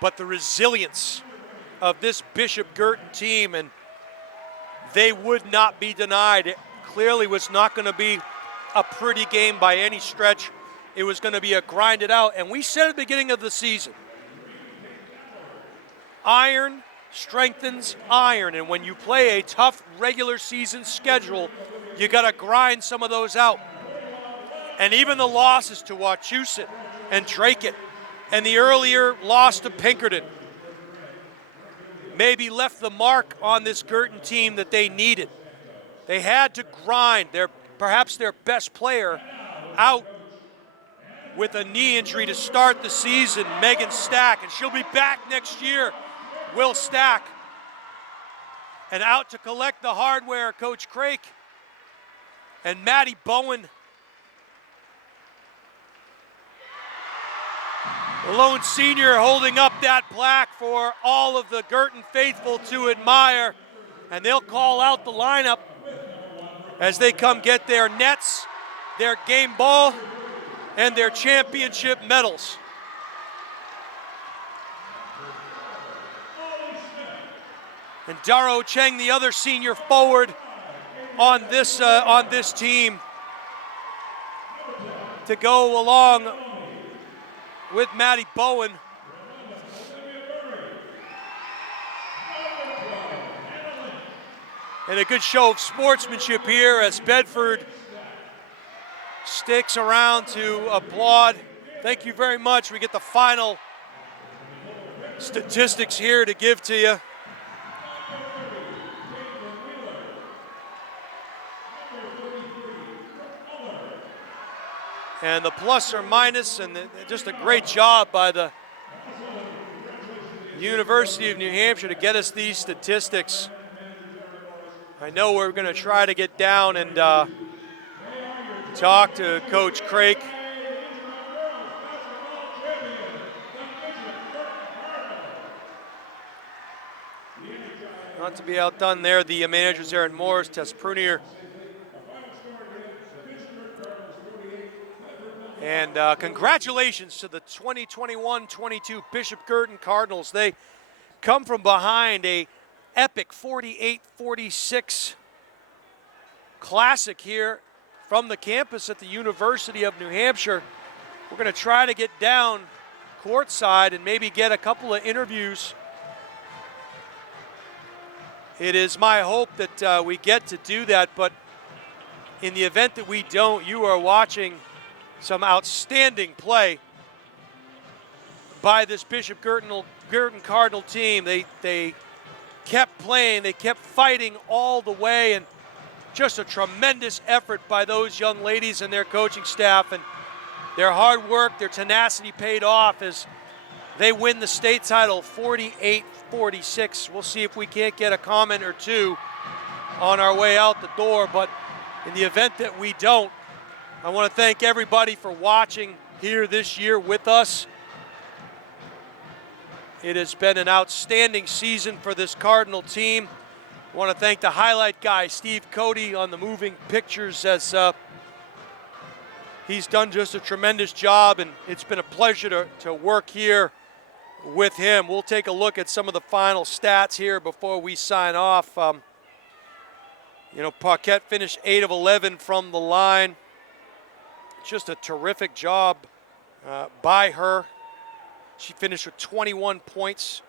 But the resilience of this Bishop Guertin team, and they would not be denied. It clearly was not going to be a pretty game by any stretch. It was going to be a grind it out. And we said at the beginning of the season, iron strengthens iron. And when you play a tough regular season schedule, you got to grind some of those out. And even the losses to Wachusett and Dracut and the earlier loss to Pinkerton maybe left the mark on this Guertin team that they needed. They had to grind perhaps their best player out with a knee injury to start the season, Megan Stack, and she'll be back next year. Will Stack. And out to collect the hardware, Coach Craik and Maddie Bowen. The lone senior holding up that plaque for all of the Guertin faithful to admire. And they'll call out the lineup as they come get their nets, their game ball, and their championship medals. And Daro Cheng, the other senior forward on this team, to go along with Maddie Bowen. And a good show of sportsmanship here as Bedford sticks around to applaud. Thank you very much. We get the final statistics here to give to you. And the plus or minus, and just a great job by the University of New Hampshire to get us these statistics. I know we're going to try to get down and talk to Coach Craik. Not to be outdone there, the managers Aaron Morris, Tess Prunier. And congratulations to the 2021-22 Bishop Guertin Cardinals. They come from behind a epic 48-46 classic here from the campus at the University of New Hampshire. We're going to try to get down courtside and maybe get a couple of interviews. It is my hope that we get to do that, but in the event that we don't, you are watching some outstanding play by this Bishop Guertin Cardinal team. They kept playing, they kept fighting all the way, and just a tremendous effort by those young ladies and their coaching staff, and their hard work, their tenacity paid off as they win the state title 48-46. We'll see if we can't get a comment or two on our way out the door, but in the event that we don't, I want to thank everybody for watching here this year with us. It has been an outstanding season for this Cardinal team. I want to thank the highlight guy, Steve Cody, on the moving pictures, as he's done just a tremendous job, and it's been a pleasure to work here with him. We'll take a look at some of the final stats here before we sign off. Paquette finished 8 of 11 from the line. Just a terrific job by her. She finished with 21 points.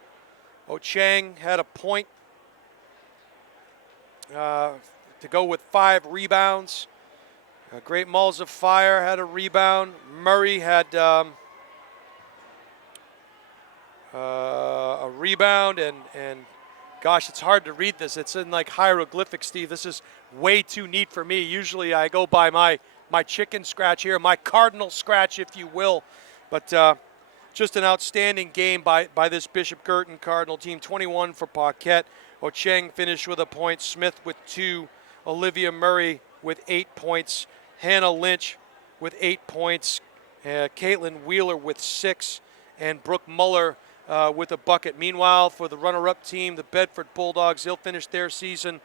Cheng had a point to go with 5 rebounds. Great Malls of Fire had a rebound. Murray had a rebound, and gosh, it's hard to read this. It's in like hieroglyphics, Steve. This is way too neat for me. Usually I go by my chicken scratch here, my Cardinal scratch, if you will. But just an outstanding game by this Bishop Guertin Cardinal team. 21 for Paquette. Cheng finished with a point. Smith with 2. Olivia Murray with 8 points. Hannah Lynch with 8 points. Caitlin Wheeler with 6. And Brooke Muller with a bucket. Meanwhile, for the runner-up team, the Bedford Bulldogs, they'll finish their season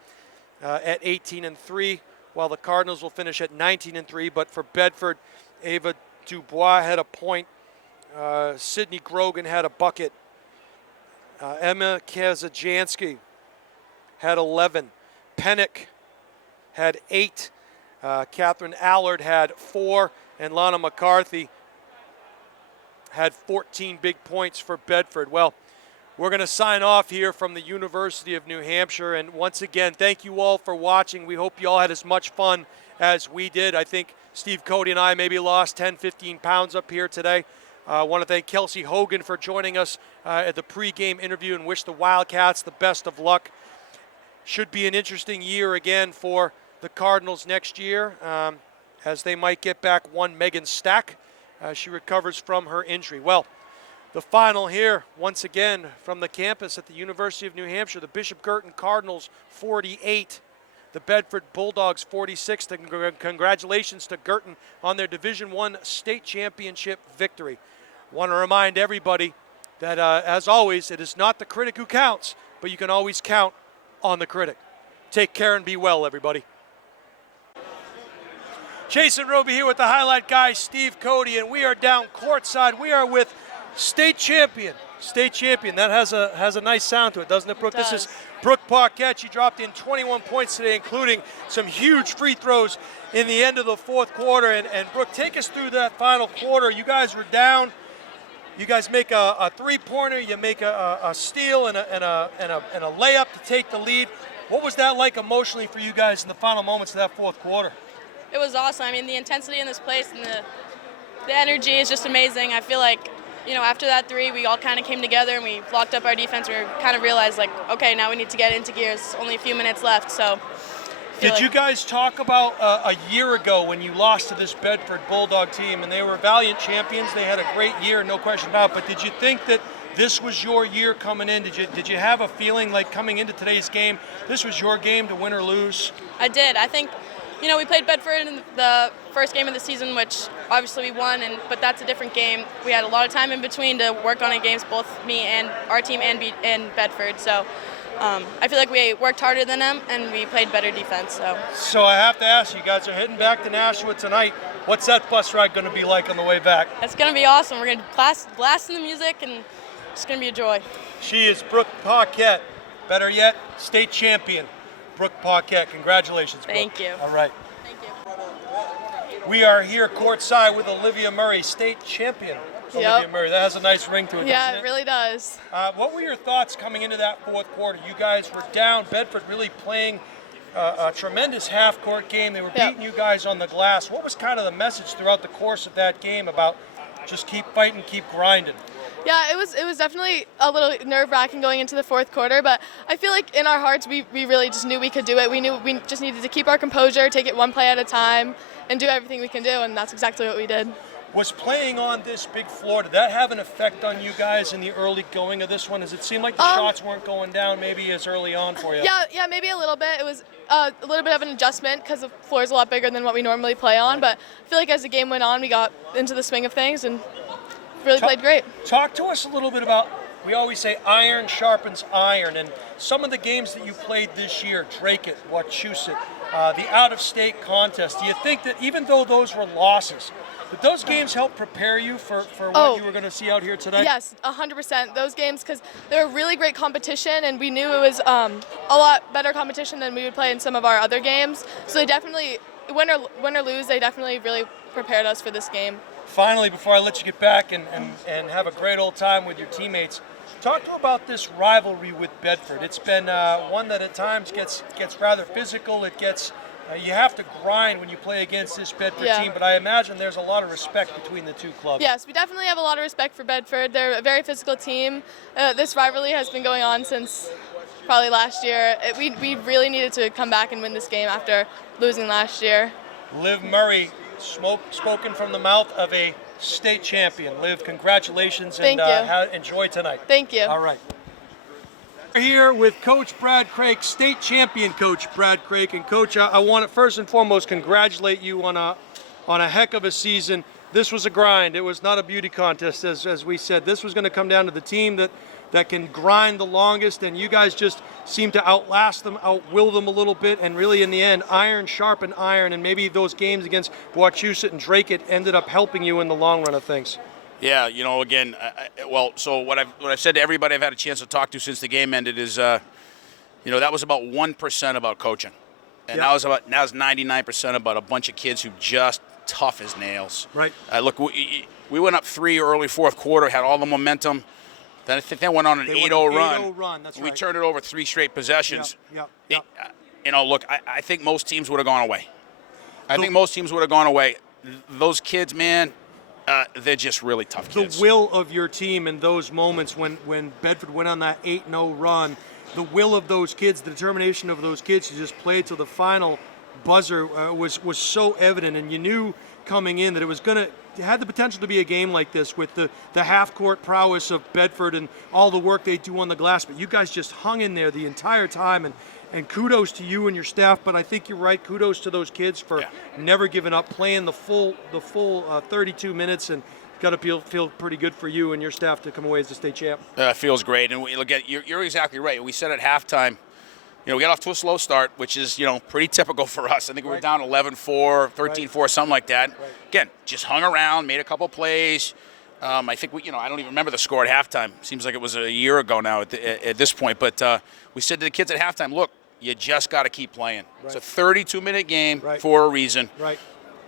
at 18-3. While the Cardinals will finish at 19-3. But for Bedford, Ava Dubois had a point. Sydney Grogan had a bucket. Emma Kazajanski had 11. Pennick had 8. Catherine Allard had 4. And Lana McCarthy had 14 big points for Bedford. Well, we're going to sign off here from the University of New Hampshire. And once again, thank you all for watching. We hope you all had as much fun as we did. I think Steve Cody and I maybe lost 10, 15 pounds up here today. I want to thank Kelsey Hogan for joining us at the pregame interview and wish the Wildcats the best of luck. Should be an interesting year again for the Cardinals next year, as they might get back one Megan Stack as she recovers from her injury. Well, the final here, once again, from the campus at the University of New Hampshire, the Bishop Guertin Cardinals 48, the Bedford Bulldogs 46. Congratulations to Guertin on their Division I state championship victory. Want to remind everybody that, as always, it is not the critic who counts, but you can always count on the critic. Take care and be well, everybody. Jason Roby here with the highlight guy, Steve Cody, and we are down courtside. We are with state champion. That has a nice sound to it, doesn't it, Brooke? It does. This is Brooke Paquette. She dropped in 21 points today, including some huge free throws in the end of the fourth quarter. And Brooke, take us through that final quarter. You guys were down. You guys make a three-pointer. You make a steal and a layup to take the lead. What was that like emotionally for you guys in the final moments of that fourth quarter? It was awesome. I mean, the intensity in this place and the energy is just amazing. I feel like, after that three, we all kind of came together and we locked up our defense. We kind of realized, like, okay, now we need to get into gears. Only a few minutes left, so. Did you guys talk about a year ago when you lost to this Bedford Bulldog team, and they were valiant champions? They had a great year, no question about it. But did you think that this was your year coming in? Did you have a feeling like coming into today's game, this was your game to win or lose? I did. I think, we played Bedford in the first game of the season, which obviously we won, but that's a different game. We had a lot of time in between to work on it against both me and our team and Bedford. So I feel like we worked harder than them and we played better defense. So I have to ask you guys are heading back to Nashua tonight. What's that bus ride going to be like on the way back? It's going to be awesome. We're going to blast in the music and it's going to be a joy. She is Brooke Paquette. Better yet, state champion. Brooke Paquette. Congratulations, Brooke. Thank you. All right. Thank you. We are here courtside with Olivia Murray, state champion. Olivia Murray. That has a nice ring to it, Yeah, doesn't it? it really does. What were your thoughts coming into that fourth quarter? You guys were down. Bedford really playing a tremendous half-court game. They were beating you guys on the glass. What was kind of the message throughout the course of that game about just keep fighting, keep grinding? Yeah, it was definitely a little nerve-wracking going into the fourth quarter, but I feel like in our hearts we really just knew we could do it. We knew we just needed to keep our composure, take it one play at a time, and do everything we can do, and that's exactly what we did. Was playing on this big floor, did that have an effect on you guys in the early going of this one? Does it seem like the shots weren't going down maybe as early on for you? Yeah, maybe a little bit. It was a little bit of an adjustment because the floor is a lot bigger than what we normally play on, but I feel like as the game went on, we got into the swing of things and really played great. Talk to us a little bit about, we always say iron sharpens iron, and some of the games that you played this year, Drake-it, Wachusett, the out-of-state contest. Do you think that even though those were losses, did those games help prepare you for what you were going to see out here today? Yes, 100%. Those games, because they were really great competition, and we knew it was a lot better competition than we would play in some of our other games. So they definitely, win or lose, they definitely really prepared us for this game. Finally, before I let you get back and have a great old time with your teammates, talk to about this rivalry with Bedford. It's been one that at times gets rather physical. It gets you have to grind when you play against this Bedford team, but I imagine there's a lot of respect between the two clubs. Yes, we definitely have a lot of respect for Bedford. They're a very physical team. This rivalry has been going on since probably last year. We really needed to come back and win this game after losing last year. Liv Murray, spoken from the mouth of a state champion. Liv, congratulations. Thank and you. Enjoy tonight. Thank you. All right. We're here with Coach Brad Craig, state champion Coach Brad Craig. And Coach, I want to first and foremost congratulate you on a heck of a season. This was a grind. It was not a beauty contest, as we said. This was going to come down to the team that can grind the longest, and you guys just seem to outlast them, outwill them a little bit, and really in the end, iron sharpened iron, and maybe those games against Wachusett and Drake-it ended up helping you in the long run of things. Yeah, again, so what I've said to everybody I've had a chance to talk to since the game ended is, that was about 1% about coaching, and now it's 99% about a bunch of kids who just tough as nails. Right. Look, we went up 3 early fourth quarter, had all the momentum. Then I think they went on an 8-0 run. 8-0 run, that's right. We turned it over 3 straight possessions. Yep. Look, I think most teams would have gone away. Those kids, man, they're just really tough kids. The will of your team in those moments when Bedford went on that 8-0 run, the will of those kids, the determination of those kids to just play to the final buzzer was so evident, and you knew coming in that it had the potential to be a game like this with the half-court prowess of Bedford and all the work they do on the glass. But you guys just hung in there the entire time, and kudos to you and your staff. But I think you're right. Kudos to those kids for never giving up, playing the full 32 minutes, and got to feel pretty good for you and your staff to come away as the state champ. Feels great, and you're exactly right. We said at halftime, we got off to a slow start, which is, pretty typical for us. I think we were down 11-4, 13-4, something like that. Right. Again, just hung around, made a couple plays. I think I don't even remember the score at halftime. Seems like it was a year ago now at this point. But we said to the kids at halftime, look, you just got to keep playing. Right. It's a 32-minute game for a reason. Right.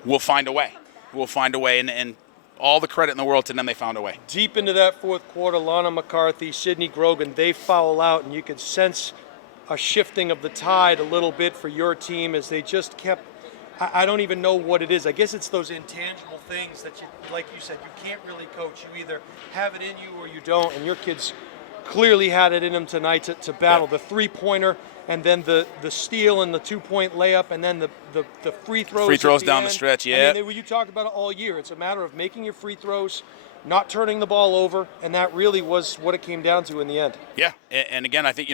We'll find a way. We'll find a way, and all the credit in the world to them, they found a way. Deep into that fourth quarter, Lana McCarthy, Sydney Grogan, they foul out, and you could sense a shifting of the tide a little bit for your team as they just kept, I don't even know what it is. I guess it's those intangible things that, like you said, you can't really coach. You either have it in you or you don't, and your kids clearly had it in them tonight to battle. The three-pointer, and then the steal and the two-point layup, and then the free throws. Free throws down the stretch, I mean, you talked about it all year. It's a matter of making your free throws, not turning the ball over, and that really was what it came down to in the end. Yeah, and again, I think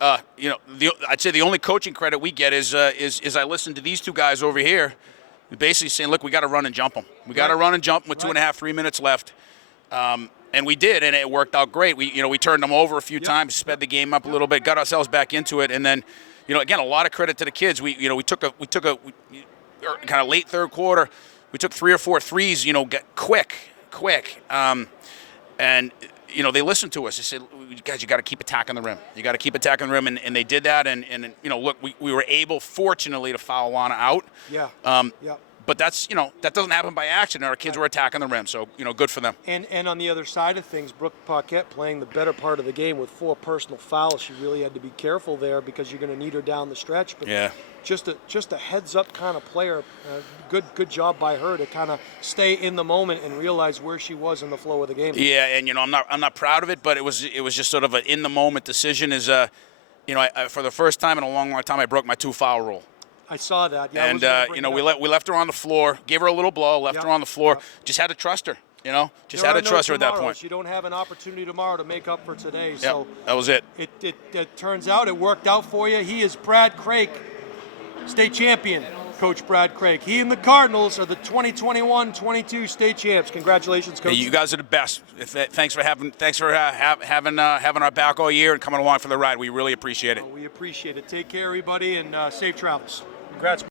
I'd say the only coaching credit we get is I listen to these two guys over here, basically saying, look, we got to run and jump them. We got to run and jump them with 2.5, 3 minutes left. And we did, and it worked out great. We turned them over a few times, sped the game up a little bit, got ourselves back into it, and then, again, a lot of credit to the kids. We took a kind of late third quarter. We took 3 or 4 threes, quick, and they listened to us. They said, guys, you got to keep attacking the rim. You got to keep attacking the rim, and they did that. And look, we were able, fortunately, to foul Lana out. But that's, that doesn't happen by accident. Our kids were attacking the rim, so, good for them. And on the other side of things, Brooke Paquette playing the better part of the game with 4 personal fouls. She really had to be careful there because you're going to need her down the stretch. But just a heads-up kind of player. Good job by her to kind of stay in the moment and realize where she was in the flow of the game. Yeah, and I'm not proud of it, but it was just sort of an in-the-moment decision. For the first time in a long time, I broke my 2-foul rule. I saw that. Yeah, and we left her on the floor, gave her a little blow, left her on the floor. Just had to trust her. Just had to trust her at that point. You don't have an opportunity tomorrow to make up for today. So that was it. It turns out it worked out for you. He is Brad Craik, state champion. Coach Brad Craik. He and the Cardinals are the 2021-22 state champs. Congratulations, Coach. Hey, you guys are the best. Thanks for having our back all year and coming along for the ride. We really appreciate it. We appreciate it. Take care, everybody, and safe travels. Congrats.